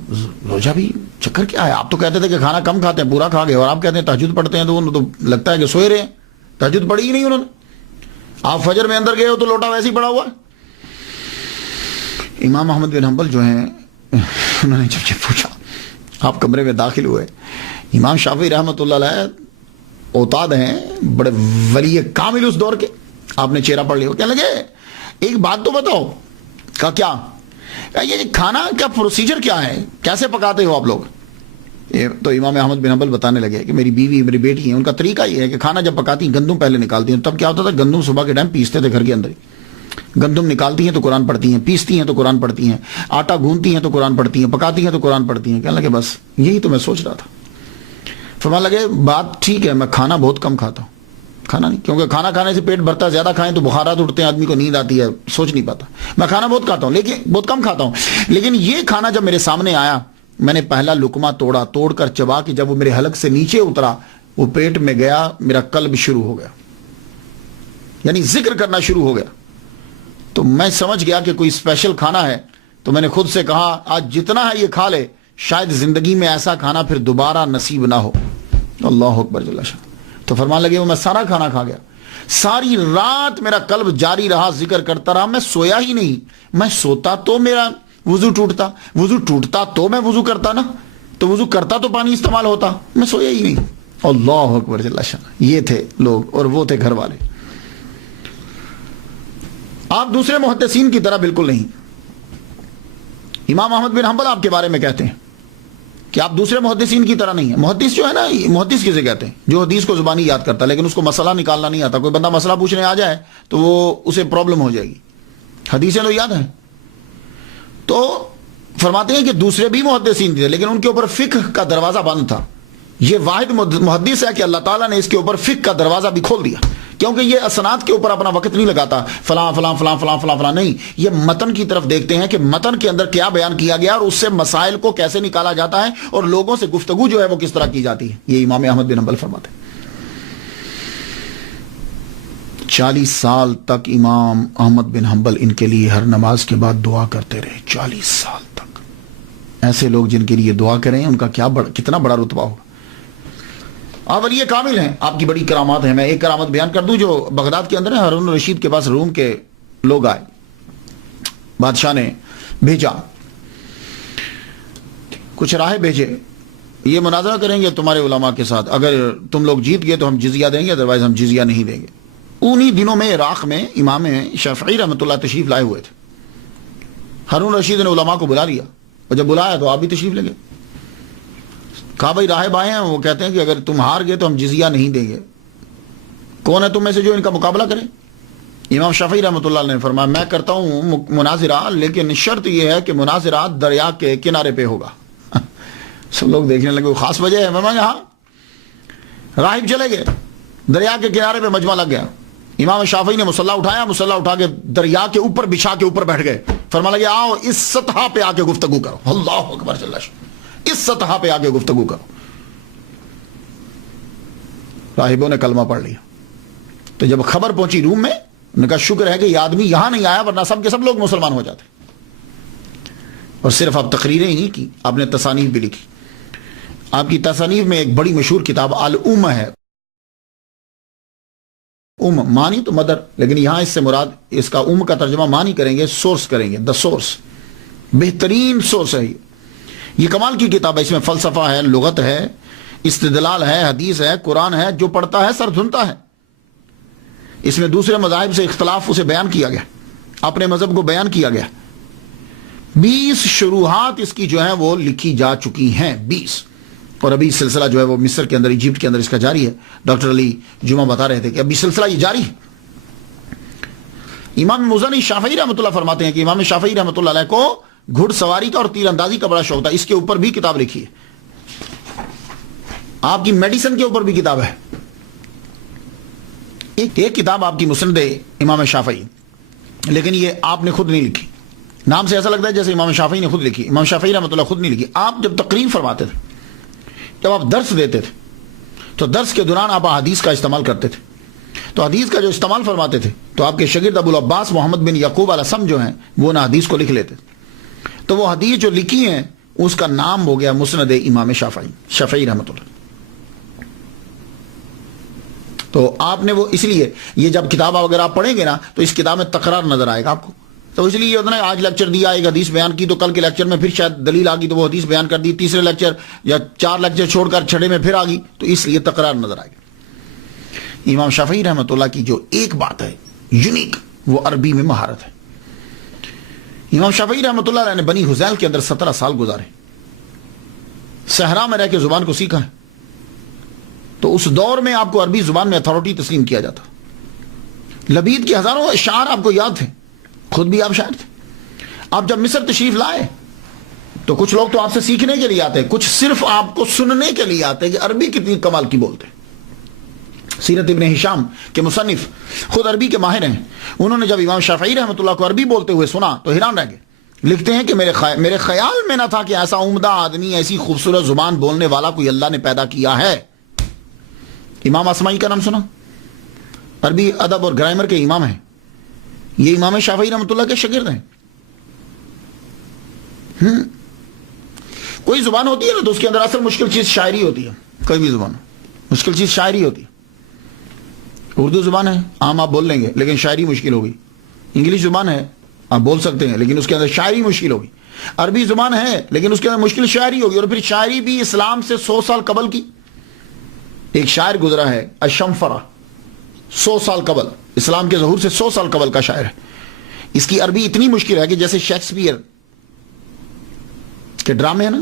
روجا بھی چکر کیا ہے؟ آپ تو کہتے تھے کہ کھانا کم کھاتے ہیں، پورا کھا گئے، اور آپ کہتے ہیں تہجد پڑھتے ہیں. تو انہوں تو لگتا ہے کہ سوئے رہے ہیں، تہجد پڑھی ہی نہیں انہوں نے. آپ فجر میں اندر گئے ہو تو لوٹا ویسے ہی پڑا ہوا. امام احمد بن حنبل جو ہیں انہوں نے جب پوچھا، آپ کمرے میں داخل ہوئے. امام شافعی رحمۃ اللہ علیہ اوتاد ہیں، بڑے ولی کامل اس دور کے. آپ نے چہرہ پڑھ لیا. کہنے لگے ایک بات تو بتاؤ. کہا کیا؟ یہ کھانا کا پروسیجر کیا ہے، کیسے پکاتے ہو آپ لوگ؟ تو امام احمد بن حنبل بتانے لگے کہ میری بیوی، میری بیٹی ہیں، ان کا طریقہ یہ ہے کہ کھانا جب پکاتی ہیں گندم پہلے نکالتی ہیں. تب کیا ہوتا تھا، گندم صبح کے ٹائم پیستے تھے گھر کے اندر ہی. گندم نکالتی ہیں تو قرآن پڑھتی ہیں، پیستی ہیں تو قرآن پڑھتی ہیں، آٹا گھونتی ہیں تو قرآن پڑھتی ہیں، پکاتی ہیں تو قرآن پڑھتی ہیں. کہنے لگے بس یہی تو میں سوچ رہا تھا. فرمانے لگے بات ٹھیک ہے، میں کھانا بہت کم کھاتا ہوں. کھانا نہیں، کیونکہ کھانا کھانے سے پیٹ بھرتا ہے، زیادہ کھائیں تو بخارات اٹھتے ہیں، آدمی کو نیند آتی ہے، سوچ نہیں پاتا. میں کھانا بہت کھاتا ہوں لیکن بہت کم کھاتا ہوں. لیکن یہ کھانا جب میرے سامنے آیا، میں نے پہلا لقمہ توڑا، توڑ کر چبا کے جب وہ میرے حلق سے نیچے اترا، وہ پیٹ میں گیا، میرا قلب شروع ہو گیا، یعنی ذکر کرنا شروع ہو گیا. تو میں سمجھ گیا کہ کوئی اسپیشل کھانا ہے. تو میں نے خود سے کہا آج جتنا ہے یہ کھا لے، شاید زندگی میں ایسا کھانا پھر دوبارہ نصیب نہ ہو. اللہ اکبر جل شانہ. تو فرمان لگے وہ میں سارا کھانا کھا گیا. ساری رات میرا قلب جاری رہا، ذکر کرتا رہا. میں سویا ہی نہیں. میں سوتا تو میرا وضو ٹوٹتا، وضو ٹوٹتا تو میں وضو کرتا نا، تو وضو کرتا تو پانی استعمال ہوتا. میں سویا ہی نہیں. اللہ اکبر جل شانہ. یہ تھے لوگ اور وہ تھے گھر والے. آپ دوسرے محدثین کی طرح بالکل نہیں. امام احمد بن حنبل آپ کے بارے میں کہتے ہیں کہ آپ دوسرے محدثین کی طرح نہیں ہیں. محدث جو ہے نا، محدث کسے کہتے ہیں؟ جو حدیث کو زبانی یاد کرتا ہے لیکن اس کو مسئلہ نکالنا نہیں آتا. کوئی بندہ مسئلہ پوچھنے آ جائے تو وہ اسے پرابلم ہو جائے گی. حدیثیں تو یاد ہیں. تو فرماتے ہیں کہ دوسرے بھی محدثین تھے لیکن ان کے اوپر فقہ کا دروازہ بند تھا. یہ واحد محدث ہے کہ اللہ تعالیٰ نے اس کے اوپر فقہ کا دروازہ بھی کھول دیا, کیونکہ یہ اسناد کے اوپر اپنا وقت نہیں لگاتا فلاں فلاں فلاں فلاں فلاں فلاں, نہیں, یہ متن کی طرف دیکھتے ہیں کہ متن کے اندر کیا بیان کیا گیا اور اس سے مسائل کو کیسے نکالا جاتا ہے اور لوگوں سے گفتگو جو ہے وہ کس طرح کی جاتی ہے. یہ امام احمد بن حنبل فرماتے ہیں. 40 سال تک امام احمد بن حنبل ان کے لیے ہر نماز کے بعد دعا کرتے رہے. 40 سال تک ایسے لوگ جن کے لیے دعا کریں ان کا کتنا بڑا رتبہ ہوگا. آپ ولی کامل ہیں, آپ کی بڑی کرامات ہیں. میں ایک کرامت بیان کر دوں جو بغداد کے اندر ہے. ہارون الرشید کے پاس روم کے لوگ آئے, بادشاہ نے بھیجا, کچھ راہ بھیجے, یہ مناظرہ کریں گے تمہارے علماء کے ساتھ, اگر تم لوگ جیت گئے تو ہم جزیہ دیں گے, ادروائز ہم جزیہ نہیں دیں گے. انہی دنوں میں عراق میں امام شافعی رحمۃ اللہ تشریف لائے ہوئے تھے. ہارون الرشید نے علماء کو بلا لیا, اور جب بلایا تو آپ بھی تشریف لے گئے. کہا بھائی راہب آئے ہیں, وہ کہتے ہیں کہ اگر تم ہار گئے تو ہم جزیہ نہیں دیں گے, کون ہے تم میں سے جو ان کا مقابلہ کرے؟ امام شافعی رحمۃ اللہ نے فرمایا میں کرتا ہوں مناظرہ, لیکن شرط یہ ہے کہ مناظرہ دریا کے کنارے پہ ہوگا. سب لوگ دیکھنے لگے, وہ خاص وجہ ہے؟ میں ہاں. راہب چلے گئے, دریا کے کنارے پہ مجمع لگ گیا. امام شافعی نے مصلی اٹھایا, مصلی اٹھا کے دریا کے اوپر بچھا کے اوپر بیٹھ گئے. فرمانے لگے آؤ اس سطح پہ آ کے گفتگو کرو. اللہ اکبر, اس سطح پہ آ کے گفتگو کرو. راہبوں نے کلمہ پڑھ لیا. تو جب خبر پہنچی روم میں, انہوں نے کہا شکر ہے کہ یہ آدمی یہاں نہیں آیا, ورنہ سب کے سب لوگ مسلمان ہو جاتے. اور صرف آپ تقریریں ہی نہیں کی, آپ نے تصانیف بھی لکھی. آپ کی تصانیف میں ایک بڑی مشہور کتاب الام ہے. مانی تو مدر, لیکن یہاں اس سے مراد اس کا کا ترجمہ مانی کریں گے, سورس کریں گے, دا سورس. بہترین سورس ہے یہ کمال کی کتاب ہے. اس میں فلسفہ ہے, لغت ہے, استدلال ہے, حدیث ہے, قرآن ہے. جو پڑھتا ہے سر دھنتا ہے. اس میں دوسرے مذاہب سے اختلاف اسے بیان کیا گیا, اپنے مذہب کو بیان کیا گیا. 20 شروحات اس کی جو ہیں وہ لکھی جا چکی ہیں, 20. اور ابھی سلسلہ جو ہے وہ مصر کے اندر, ایجپٹ کے اندر اس کا جاری ہے. ڈاکٹر علی جمعہ بتا رہے تھے کہ ابھی سلسلہ یہ جاری ہے. امام مزنی شافعی رحمۃ اللہ فرماتے ہیں کہ امام شافعی رحمۃ اللہ علیہ کو گھڑ سواری کا اور تیر اندازی کا بڑا شوق تھا. اس کے اوپر بھی کتاب لکھی ہے. آپ کی میڈیسن کے اوپر بھی کتاب ہے. ایک کتاب آپ کی مسند امام شافعی, لیکن یہ آپ نے خود نہیں لکھی. نام سے ایسا لگتا ہے جیسے امام شافعی نے خود لکھی. امام شافعی رحمۃ اللہ خود نہیں لکھی. آپ جب تقریر فرماتے تھے, جب آپ درس دیتے تھے, تو درس کے دوران آپ حدیث کا استعمال کرتے تھے. تو حدیث کا جو استعمال فرماتے تھے تو آپ کے شاگرد ابو العباس محمد بن یعقوب الاسم جو ہیں وہ نہ حدیث کو لکھ لیتے تھے. تو وہ حدیث جو لکھی ہیں اس کا نام ہو گیا مسند امام شافعی رحمۃ اللہ. تو آپ نے وہ اس لیے یہ جب کتاب اگر آپ پڑھیں گے نا تو اس کتاب میں تکرار نظر آئے گا آپ کو. تو اس لیے یہ ہوتا ہے آج لیکچر دیا, ایک حدیث بیان کی, تو کل کے لیکچر میں پھر شاید دلیل آ گئی تو وہ حدیث بیان کر دی, تیسرے لیکچر یا 4 لیکچر چھوڑ کر چھٹے میں پھر آ گئی, تو اس لیے تکرار نظر آئے گا. امام شافعی رحمۃ اللہ کی جو ایک بات ہے یونیک, وہ عربی میں مہارت ہے. امام شافعی رحمۃ اللہ علیہ نے بنی حذیل کے اندر 17 سال گزارے, صحرا میں رہ کے زبان کو سیکھا ہے. تو اس دور میں آپ کو عربی زبان میں اتھارٹی تسلیم کیا جاتا. لبید کے ہزاروں اشعار آپ کو یاد تھے, خود بھی آپ شاعر تھے. آپ جب مصر تشریف لائے تو کچھ لوگ تو آپ سے سیکھنے کے لیے آتے, کچھ صرف آپ کو سننے کے لیے آتے کہ عربی کتنی کمال کی بولتے. سیرت ابن ہشام کے مصنف خود عربی کے ماہر ہیں. انہوں نے جب امام شافعی رحمۃ اللہ کو عربی بولتے ہوئے سنا تو حیران رہ گئے. لکھتے ہیں کہ میرے خیال میں نہ تھا کہ ایسا عمدہ آدمی, ایسی خوبصورت زبان بولنے والا کوئی اللہ نے پیدا کیا ہے. امام اسماعی کا نام سنا, عربی ادب اور گرامر کے امام ہیں. یہ امام شافعی رحمۃ اللہ کے شاگرد ہیں. کوئی زبان ہوتی ہے نا تو اس کے اندر اصل مشکل چیز شاعری ہوتی ہے. کوئی بھی زبان مشکل چیز شاعری ہوتی ہے. اردو زبان ہے عام آپ بول لیں گے لیکن شاعری مشکل ہوگی. انگلش زبان ہے آپ بول سکتے ہیں لیکن اس کے اندر شاعری مشکل ہوگی. عربی زبان ہے لیکن اس کے اندر مشکل شاعری ہوگی. اور پھر شاعری بھی اسلام سے 100 سال قبل کی. ایک شاعر گزرا ہے الشمفرہ, 100 سال قبل, اسلام کے ظہور سے 100 سال قبل کا شاعر ہے. اس کی عربی اتنی مشکل ہے کہ جیسے شیکسپیئر کے ڈرامے ہیں نا,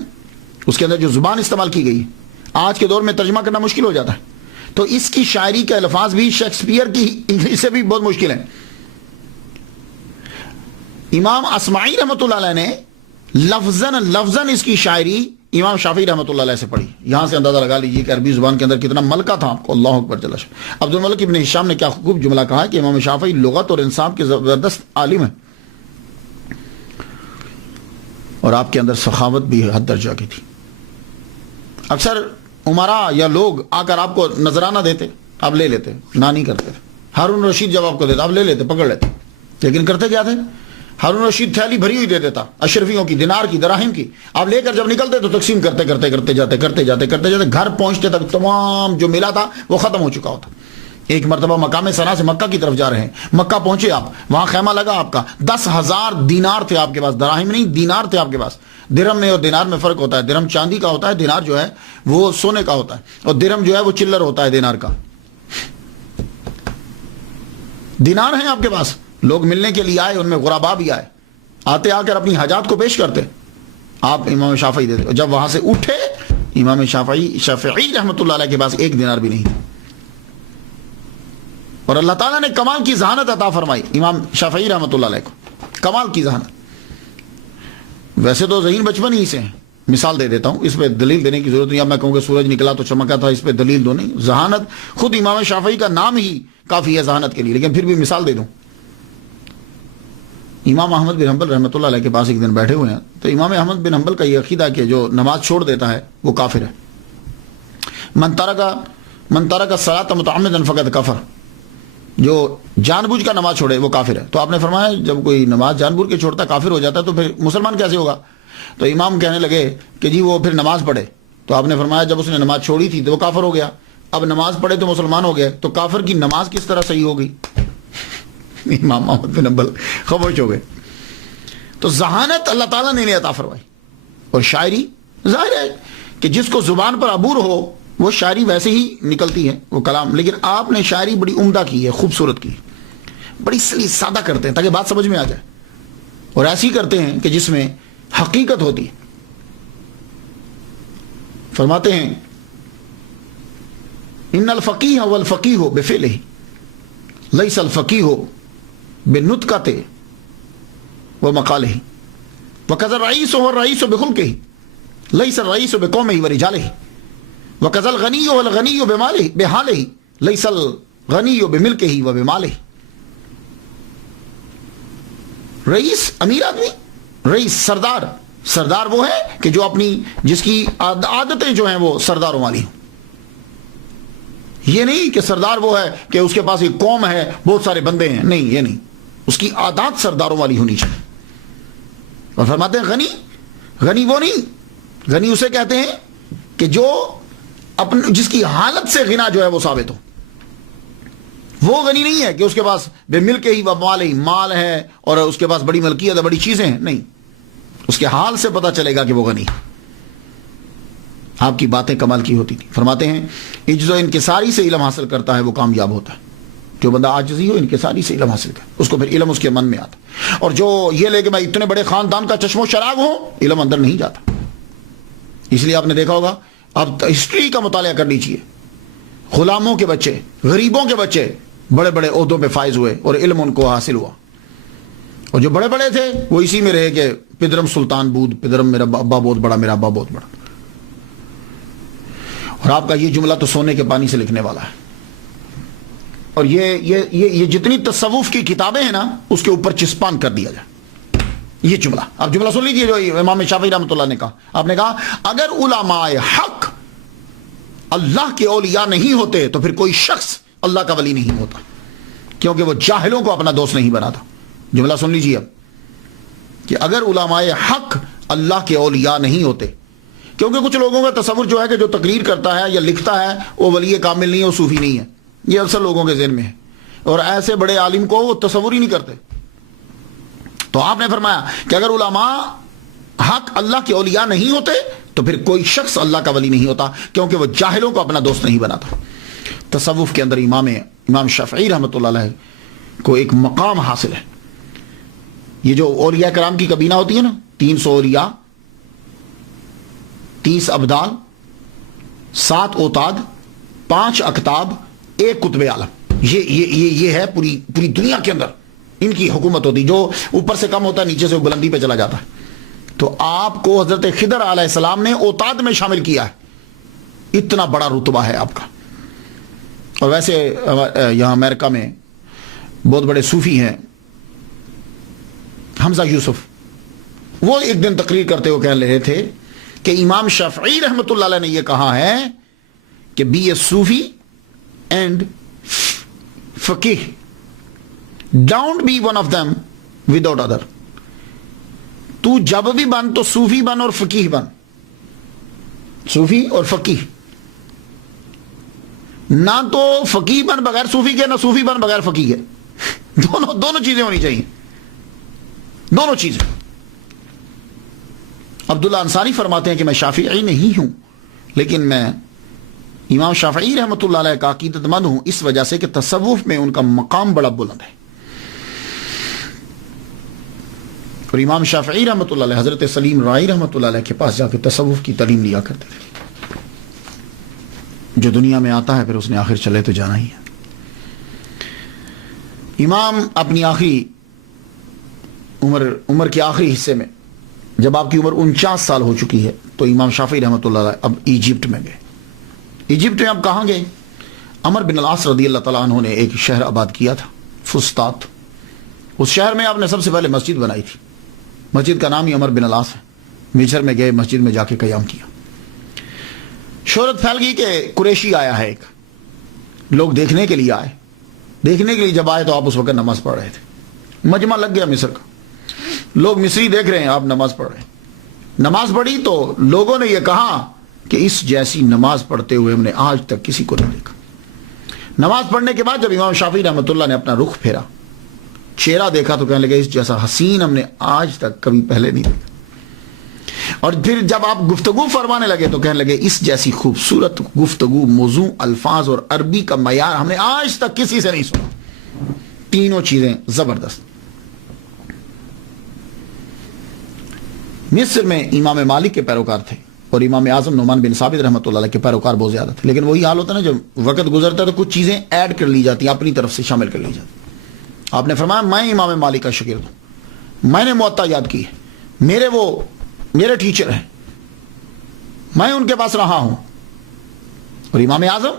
اس کے اندر جو زبان استعمال کی گئی آج کے دور میں ترجمہ کرنا مشکل ہو جاتا ہے. تو اس کی شاعری کے الفاظ بھی شیکسپیئر کی انگلش سے بھی بہت مشکل ہیں. امام اسماعی رحمۃ اللہ علیہ نے لفظاً اس کی شاعری امام شافعی رحمۃ اللہ علیہ سے پڑھی. یہاں سے اندازہ لگا لیجیے کہ عربی زبان کے اندر کتنا ملکہ تھا آپ کو. اللہ اکبر جل شانہ. عبد الملک ابن ہشام نے کیا خوب جملہ کہا ہے کہ امام شافعی لغت اور انصاف کے زبردست عالم ہیں اور آپ کے اندر سخاوت بھی حد درجہ کی تھی. اکثر عمرا یا لوگ آ کر آپ کو نذرانہ دیتے, آپ لے لیتے, نہ نہیں کرتے. ہارون رشید جب آپ کو دیتا آپ لے لیتے, پکڑ لیتے, لیکن کرتے کیا تھے؟ ہارون رشید تھیلی بھری ہوئی دے دیتا اشرفیوں کی, دینار کی, دراہم کی. آپ لے کر جب نکلتے تو تقسیم کرتے جاتے گھر پہنچتے تک تمام جو ملا تھا وہ ختم ہو چکا ہوتا. ایک مرتبہ مقام صنعا سے مکہ کی طرف جا رہے ہیں, مکہ پہنچے آپ, وہاں خیمہ لگا آپ کا, 10,000 دینار تھے آپ کے پاس, دراہم نہیں دینار تھے آپ کے پاس. درہم میں اور دینار میں فرق ہوتا ہے, درہم چاندی کا ہوتا ہے, دینار جو ہے وہ سونے کا ہوتا ہے, اور درہم جو ہے وہ چلر ہوتا ہے دینار کا. دینار ہیں آپ کے پاس, لوگ ملنے کے لیے آئے, ان میں غربا بھی آئے, آتے آ کر اپنی حاجات کو پیش کرتے, آپ امام شافعی دیتے. جب وہاں سے اٹھے امام شافعی رحمۃ اللہ علیہ کے پاس 1 دینار بھی نہیں. اور اللہ تعالیٰ نے کمال کی ذہانت عطا فرمائی امام شافعی رحمۃ اللہ علیہ کو, کمال کی ذہانت. ویسے تو ذہین بچپن ہی سے ہیں, مثال دے دیتا ہوں, اس پہ دلیل دینے کی ضرورت نہیں. اب میں کہوں کہ سورج نکلا تو چمکا تھا, اس پہ دلیل دو نہیں. ذہانت خود امام شافعی کا نام ہی کافی ہے ذہانت کے لیے, لیکن پھر بھی مثال دے دوں. امام احمد بن حنبل رحمۃ اللہ علیہ کے پاس ایک دن بیٹھے ہوئے ہیں, تو امام احمد بن حنبل کا یہ عقیدہ کہ جو نماز چھوڑ دیتا ہے وہ کافر ہے. من ترک الصلاۃ متعمدا فقد کفر, جو جان بوجھ کر نماز چھوڑے وہ کافر ہے. تو آپ نے فرمایا جب کوئی نماز جان بوجھ کے چھوڑتا کافر ہو جاتا ہے تو پھر مسلمان کیسے ہوگا؟ تو امام کہنے لگے کہ جی وہ پھر نماز پڑھے. تو آپ نے فرمایا جب اس نے نماز چھوڑی تھی تو وہ کافر ہو گیا, اب نماز پڑھے تو مسلمان ہو گئے, تو کافر کی نماز کس طرح صحیح ہوگی؟ امام احمد بن حنبل خاموش ہو گئے. تو ذہانت اللہ تعالیٰ نے انہیں عطا فرمائی. اور شاعری ظاہر ہے کہ جس کو زبان پر عبور ہو وہ شاعری ویسے ہی نکلتی ہے, وہ کلام. لیکن آپ نے شاعری بڑی عمدہ کی ہے, خوبصورت کی, بڑی سلیس سادہ کرتے ہیں تاکہ بات سمجھ میں آ جائے, اور ایسی کرتے ہیں کہ جس میں حقیقت ہوتی ہے. فرماتے ہیں ان الفقیہ والفقیہ بفعلہ لیس الفقیہ بنطقہ ومقالہ وکذا الرئیس والرئیس بخلقہ لیس الرئیس بقومہ ورجالہ وکذا الغنی والغنی بحالہ لیس الغنی بملکہ وبمالہ. رئیس امیر آدمی, رئیس سردار وہ ہے کہ جو اپنی جس کی عادتیں جو ہیں وہ سرداروں والی ہوں. یہ نہیں کہ سردار وہ ہے کہ اس کے پاس ایک قوم ہے, بہت سارے بندے ہیں, نہیں, یہ نہیں. اس کی عادات سرداروں والی ہونی چاہیے. اور فرماتے ہیں غنی وہ نہیں, غنی اسے کہتے ہیں کہ جو جس کی حالت سے غنا جو ہے وہ ثابت ہو. وہ غنی نہیں ہے کہ اس کے پاس بے ملک ہی و مال ہے اور اس کے پاس بڑی ملکیت ہے, بڑی چیزیں ہیں, نہیں. اس کے حال سے پتہ چلے گا کہ وہ غنی ہے. آپ کی باتیں کمال کی ہوتی تھی. فرماتے ہیں عجز و انکساری سے علم حاصل کرتا ہے وہ کامیاب ہوتا ہے. جو بندہ عاجزی ہو انکساری سے علم حاصل کرے اس کو پھر علم اس کے من میں آتا. اور جو یہ لے کہ میں اتنے بڑے خاندان کا چشم و چراغ ہوں, علم اندر نہیں جاتا. اس لیے آپ نے دیکھا ہوگا, اب ہسٹری کا مطالعہ کر لیجیے, غلاموں کے بچے, غریبوں کے بچے بڑے بڑے عہدوں پہ فائز ہوئے اور علم ان کو حاصل ہوا. اور جو بڑے بڑے تھے وہ اسی میں رہے کہ پدرم سلطان بود, پدرم میرا ابا بہت بڑا, میرا ابا بہت بڑا. اور آپ کا یہ جملہ تو سونے کے پانی سے لکھنے والا ہے. اور یہ جتنی تصوف کی کتابیں ہیں نا اس کے اوپر چسپان کر دیا جائے یہ جملہ. آپ جملہ سن لیجیے جو امام شافعی رحمۃ اللہ نے کہا. آپ نے کہا اگر علماء حق اللہ کے اولیاء نہیں ہوتے تو پھر کوئی شخص اللہ کا ولی نہیں ہوتا, کیونکہ وہ جاہلوں کو اپنا دوست نہیں بناتا. جملہ سن لیجیے اب کہ اگر علماء حق اللہ کے اولیاء نہیں ہوتے, کیونکہ کچھ لوگوں کا تصور جو ہے کہ جو تقریر کرتا ہے یا لکھتا ہے وہ ولی کامل نہیں ہے, وہ صوفی نہیں ہے. یہ اکثر لوگوں کے ذہن میں ہے, اور ایسے بڑے عالم کو وہ تصور ہی نہیں کرتے. تو آپ نے فرمایا کہ اگر علماء حق اللہ کے اولیاء نہیں ہوتے تو پھر کوئی شخص اللہ کا ولی نہیں ہوتا, کیونکہ وہ جاہلوں کو اپنا دوست نہیں بناتا. تصوف کے اندر امام شافعی رحمۃ اللہ علیہ کو ایک مقام حاصل ہے. یہ جو اولیاء کرام کی کابینہ ہوتی ہے نا, 300 اولیاء, 30 ابدال, 7 اوتاد, 5 اقطاب, 1 قطب عالم, یہ ہے پوری دنیا کے اندر ان کی حکومت ہوتی, جو اوپر سے کم ہوتا ہے نیچے سے بلندی پہ چلا جاتا ہے. تو آپ کو حضرت خضر علیہ السلام نے اوتاد میں شامل کیا ہے، اتنا بڑا رتبہ ہے آپ کا۔ اور ویسے یہاں امریکہ میں بہت بڑے صوفی ہیں، حمزہ یوسف، وہ ایک دن تقریر کرتے ہوئے کہہ رہے تھے کہ امام شافعی رحمۃ اللہ علیہ نے یہ کہا ہے کہ be a Sufi and faqih, don't be one of them without other. تو جب بھی بن تو صوفی بن اور فقیہ بن، صوفی اور فقیہ، نہ تو فقیہ بن بغیر صوفی کے، نہ صوفی بن بغیر فقیہ کے، دونوں چیزیں ہونی چاہیے، دونوں چیزیں۔ عبداللہ انصاری فرماتے ہیں کہ میں شافعی نہیں ہوں، لیکن میں امام شافعی رحمۃ اللہ علیہ کا عقیدت مند ہوں، اس وجہ سے کہ تصوف میں ان کا مقام بڑا بلند ہے۔ اور امام شافعی رحمۃ اللہ علیہ حضرت سلیم رائی رحمۃ اللہ علیہ کے پاس جا کے تصوف کی تعلیم لیا کرتے تھے۔ جو دنیا میں آتا ہے پھر اس نے آخر چلے تو جانا ہی ہے۔ امام اپنی آخری عمر کے آخری حصے میں، جب آپ کی عمر 49 سال ہو چکی ہے، تو امام شافعی رحمۃ اللہ علیہ اب ایجپٹ میں گئے۔ ایجپٹ میں اب کہاں گئے؟ عمر بن العاص رضی اللہ تعالیٰ عنہ نے ایک شہر آباد کیا تھا، فسطاط۔ اس شہر میں آپ نے سب سے پہلے مسجد بنائی تھی، مسجد کا نام ہی عمر بن العاص ہے۔ مصر میں گئے، مسجد میں جا کے قیام کیا۔ شہرت پھیل گئی کہ قریشی آیا ہے ایک، لوگ دیکھنے کے لیے آئے۔ دیکھنے کے لیے جب آئے تو آپ اس وقت نماز پڑھ رہے تھے، مجمع لگ گیا مصر کا، لوگ مصری دیکھ رہے ہیں، آپ نماز پڑھ رہے ہیں۔ نماز پڑھی تو لوگوں نے یہ کہا کہ اس جیسی نماز پڑھتے ہوئے ہم نے آج تک کسی کو نہیں دیکھا۔ نماز پڑھنے کے بعد جب امام شافعی رحمۃ اللہ نے اپنا رخ پھیرا، چہرہ دیکھا تو کہنے لگے اس جیسا حسین ہم نے آج تک کبھی پہلے نہیں دیکھا۔ اور پھر جب آپ گفتگو فرمانے لگے تو کہنے لگے اس جیسی خوبصورت گفتگو، موضوع، الفاظ اور عربی کا معیار ہم نے آج تک کسی سے نہیں سنا۔ تینوں چیزیں زبردست۔ مصر میں امام مالک کے پیروکار تھے اور امام اعظم نعمان بن ثابت رحمۃ اللہ علیہ کے پیروکار بہت زیادہ تھے، لیکن وہی حال ہوتا ہے نا، جب وقت گزرتا ہے تو کچھ چیزیں ایڈ کر لی جاتی ہیں، اپنی طرف سے شامل کر لی جاتی۔ آپ نے فرمایا میں امام مالک کا شاگرد ہوں، میں نے موطا یاد کی ہے، میرے ٹیچر ہیں، میں ان کے پاس رہا ہوں۔ اور امام اعظم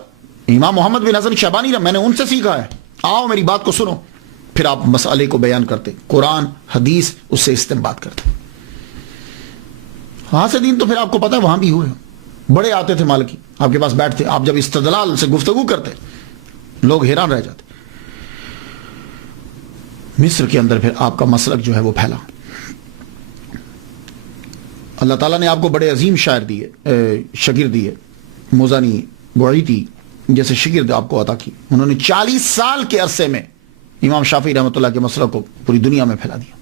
امام محمد بن حسن شیبانی میں نے ان سے سیکھا ہے، آؤ میری بات کو سنو۔ پھر آپ مسئلے کو بیان کرتے، قرآن حدیث اس سے استنباط کرتے۔ وہاں سے دین تو پھر آپ کو پتا ہے وہاں بھی ہوئے، بڑے آتے تھے مالکی آپ کے پاس بیٹھتے، آپ جب استدلال سے گفتگو کرتے لوگ حیران رہ جاتے۔ مصر کے اندر پھر آپ کا مسلک جو ہے وہ پھیلا۔ اللہ تعالیٰ نے آپ کو بڑے عظیم شاعر دیے، شاگرد دیے، موزانی، بعیطی جیسے شاگرد آپ کو عطا کی۔ انہوں نے 40 سال کے عرصے میں امام شافعی رحمۃ اللہ کے مسلک کو پوری دنیا میں پھیلا دیا۔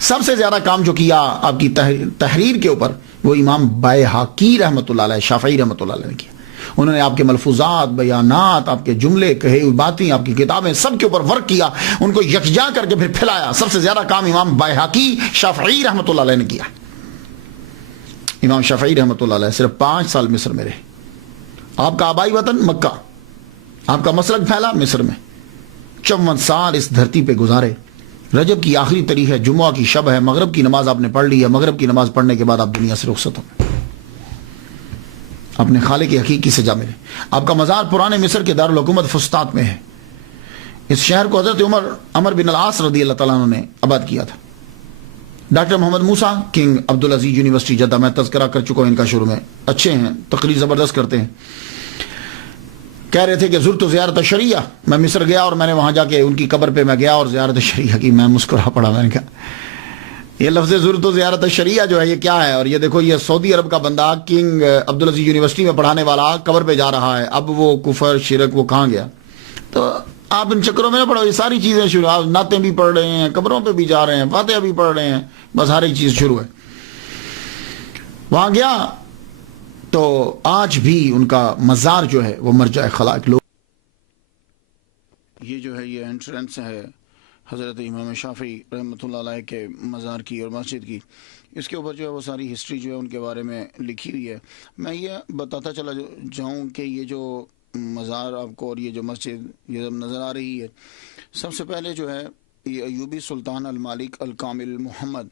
سب سے زیادہ کام جو کیا آپ کی تحریر کے اوپر وہ امام بائحقی رحمۃ اللہ علیہ، شافعی رحمۃ اللہ علیہ نے کیا۔ انہوں نے آپ کے ملفوظات، بیانات، آپ کے جملے، کہے ہوئی باتیں، آپ کی کتابیں، سب کے اوپر ورک کیا، ان کو یکجا کر کے پھر پھیلایا۔ سب سے زیادہ کام امام بائحقی شافعی رحمۃ اللہ علیہ نے کیا۔ امام شافعی رحمۃ اللہ علیہ صرف 5 سال مصر میں رہے۔ آپ کا آبائی وطن مکہ، آپ کا مسلک پھیلا مصر میں، 54 سال اس دھرتی پہ گزارے۔ رجب کی آخری تاریخ ہے، جمعہ کی شب ہے، مغرب کی نماز آپ نے پڑھ لی ہے، مغرب کی نماز پڑھنے کے بعد آپ دنیا سے رخصت ہو گئے، اپنے خالق حقیقی سے جا ملے۔ آپ کا مزار پرانے مصر کے دارالحکومت فسطاط میں ہے۔ اس شہر کو حضرت عمر بن العاص رضی اللہ تعالیٰ عنہ نے آباد کیا تھا۔ ڈاکٹر محمد موسیٰ کنگ عبدالعزیز یونیورسٹی جدہ، میں تذکرہ کر چکا ہوں ان کا شروع میں، اچھے ہیں، تقریر زبردست کرتے ہیں، کہہ رہے تھے کہ زرت و زیارت شریعہ، میں مصر گیا اور میں نے وہاں جا کے ان کی قبر پہ میں گیا اور زیارت شریعہ کی۔ میں مسکرا پڑا، میں نے کہا یہ لفظ زرت و زیارت شریعہ جو ہے یہ کیا ہے؟ اور یہ دیکھو یہ سعودی عرب کا بندہ کنگ عبدالعزیز یونیورسٹی میں پڑھانے والا قبر پہ جا رہا ہے، اب وہ کفر شرک وہ کہاں گیا؟ تو آپ ان چکروں میں نہ پڑھو، یہ ساری چیزیں شروع، آپ نعتیں بھی پڑھ رہے ہیں، قبروں پہ بھی جا رہے ہیں، فاتحہ بھی پڑھ رہے ہیں، بس ہر ایک چیز شروع ہے۔ وہاں گیا تو آج بھی ان کا مزار جو ہے وہ مرجع خلائق لوگ، یہ جو ہے یہ انٹرنس ہے حضرت امام شافعی رحمۃ اللہ علیہ کے مزار کی اور مسجد کی۔ اس کے اوپر جو ہے وہ ساری ہسٹری جو ہے ان کے بارے میں لکھی ہوئی ہے۔ میں یہ بتاتا چلا جاؤں کہ یہ جو مزار آپ کو اور یہ جو مسجد یہ نظر آ رہی ہے، سب سے پہلے جو ہے یہ ایوبی سلطان المالک الکامل محمد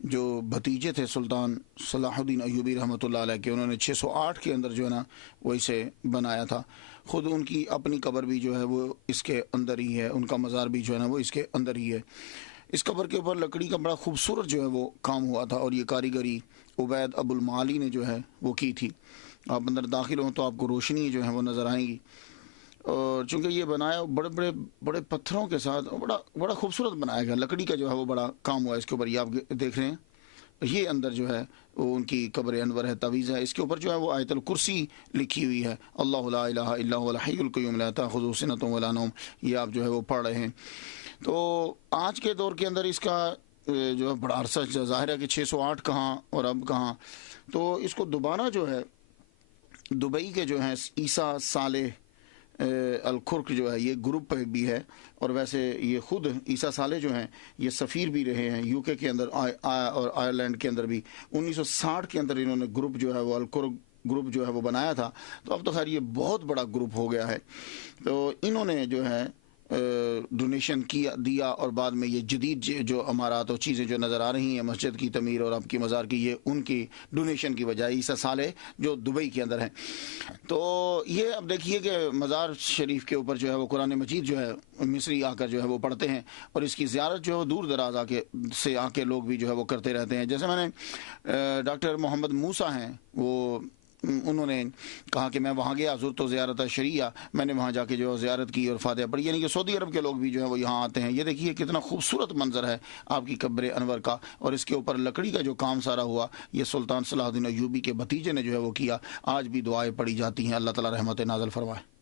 جو بھتیجے تھے سلطان صلاح الدین ایوبی رحمۃ اللہ علیہ کے، انہوں نے 608 کے اندر جو ہے نا وہ اسے بنایا تھا. خود ان کی اپنی قبر بھی جو ہے وہ اس کے اندر ہی ہے، ان کا مزار بھی جو ہے نا وہ اس کے اندر ہی ہے. اس قبر کے اوپر لکڑی کا بڑا خوبصورت جو ہے وہ کام ہوا تھا، اور یہ کاریگری عبید ابو المعالی نے جو ہے وہ کی تھی. آپ اندر داخل ہوں تو آپ کو روشنی جو ہے وہ نظر آئیں گی، اور چونکہ یہ بنایا بڑے بڑے بڑے پتھروں کے ساتھ بڑا خوبصورت بنایا گیا. لکڑی کا جو ہے وہ بڑا کام ہوا ہے اس کے اوپر. یہ آپ دیکھ رہے ہیں، یہ اندر جو ہے وہ ان کی قبر انور ہے، تعویذ ہے. اس کے اوپر جو ہے وہ آیت الکرسی لکھی ہوئی ہے، اللہ لا الہ الا هو الحی القیوم لا تاخذہ سنۃ ولا نوم. یہ آپ جو ہے وہ پڑھ رہے ہیں. تو آج کے دور کے اندر اس کا جو ہے بڑا عرصہ ظاہر ہے کہ 608 کہاں اور اب کہاں. تو اس کو دوبارہ جو ہے دبئی کے جو ہیں عیسیٰ صالح الکھرک جو ہے یہ گروپ بھی ہے، اور ویسے یہ خود عیسیٰ صالح جو ہیں یہ سفیر بھی رہے ہیں یو کے اندر اور آئرلینڈ کے اندر بھی. 1960 کے اندر انہوں نے گروپ جو ہے وہ الکھرک گروپ جو ہے وہ بنایا تھا. تو اب تو خیر یہ بہت بڑا گروپ ہو گیا ہے. تو انہوں نے جو ہے ڈونیشن دیا، اور بعد میں یہ جدید جو امارات اور چیزیں جو نظر آ رہی ہیں مسجد کی تعمیر اور اب کی مزار کی، یہ ان کی ڈونیشن کی وجہ عیسیٰ صالح جو دبئی کے اندر ہیں. تو یہ اب دیکھیے کہ مزار شریف کے اوپر جو ہے وہ قرآن مجید جو ہے مصری آ کر جو ہے وہ پڑھتے ہیں، اور اس کی زیارت جو ہے دور دراز سے آ کے لوگ بھی جو ہے وہ کرتے رہتے ہیں. جیسے میں نے ڈاکٹر محمد موسیٰ ہیں، وہ انہوں نے کہا کہ میں وہاں گیا زرت و زیارت شریعہ، میں نے وہاں جا کے جو زیارت کی اور فاتحہ پڑھی. یعنی کہ سعودی عرب کے لوگ بھی جو ہے وہ یہاں آتے ہیں. یہ دیکھیے کتنا خوبصورت منظر ہے آپ کی قبر انور کا، اور اس کے اوپر لکڑی کا جو کام سارا ہوا یہ سلطان صلاح الدین ایوبی کے بھتیجے نے جو ہے وہ کیا. آج بھی دعائیں پڑھی جاتی ہیں. اللہ تعالی رحمت نازل فرمائے.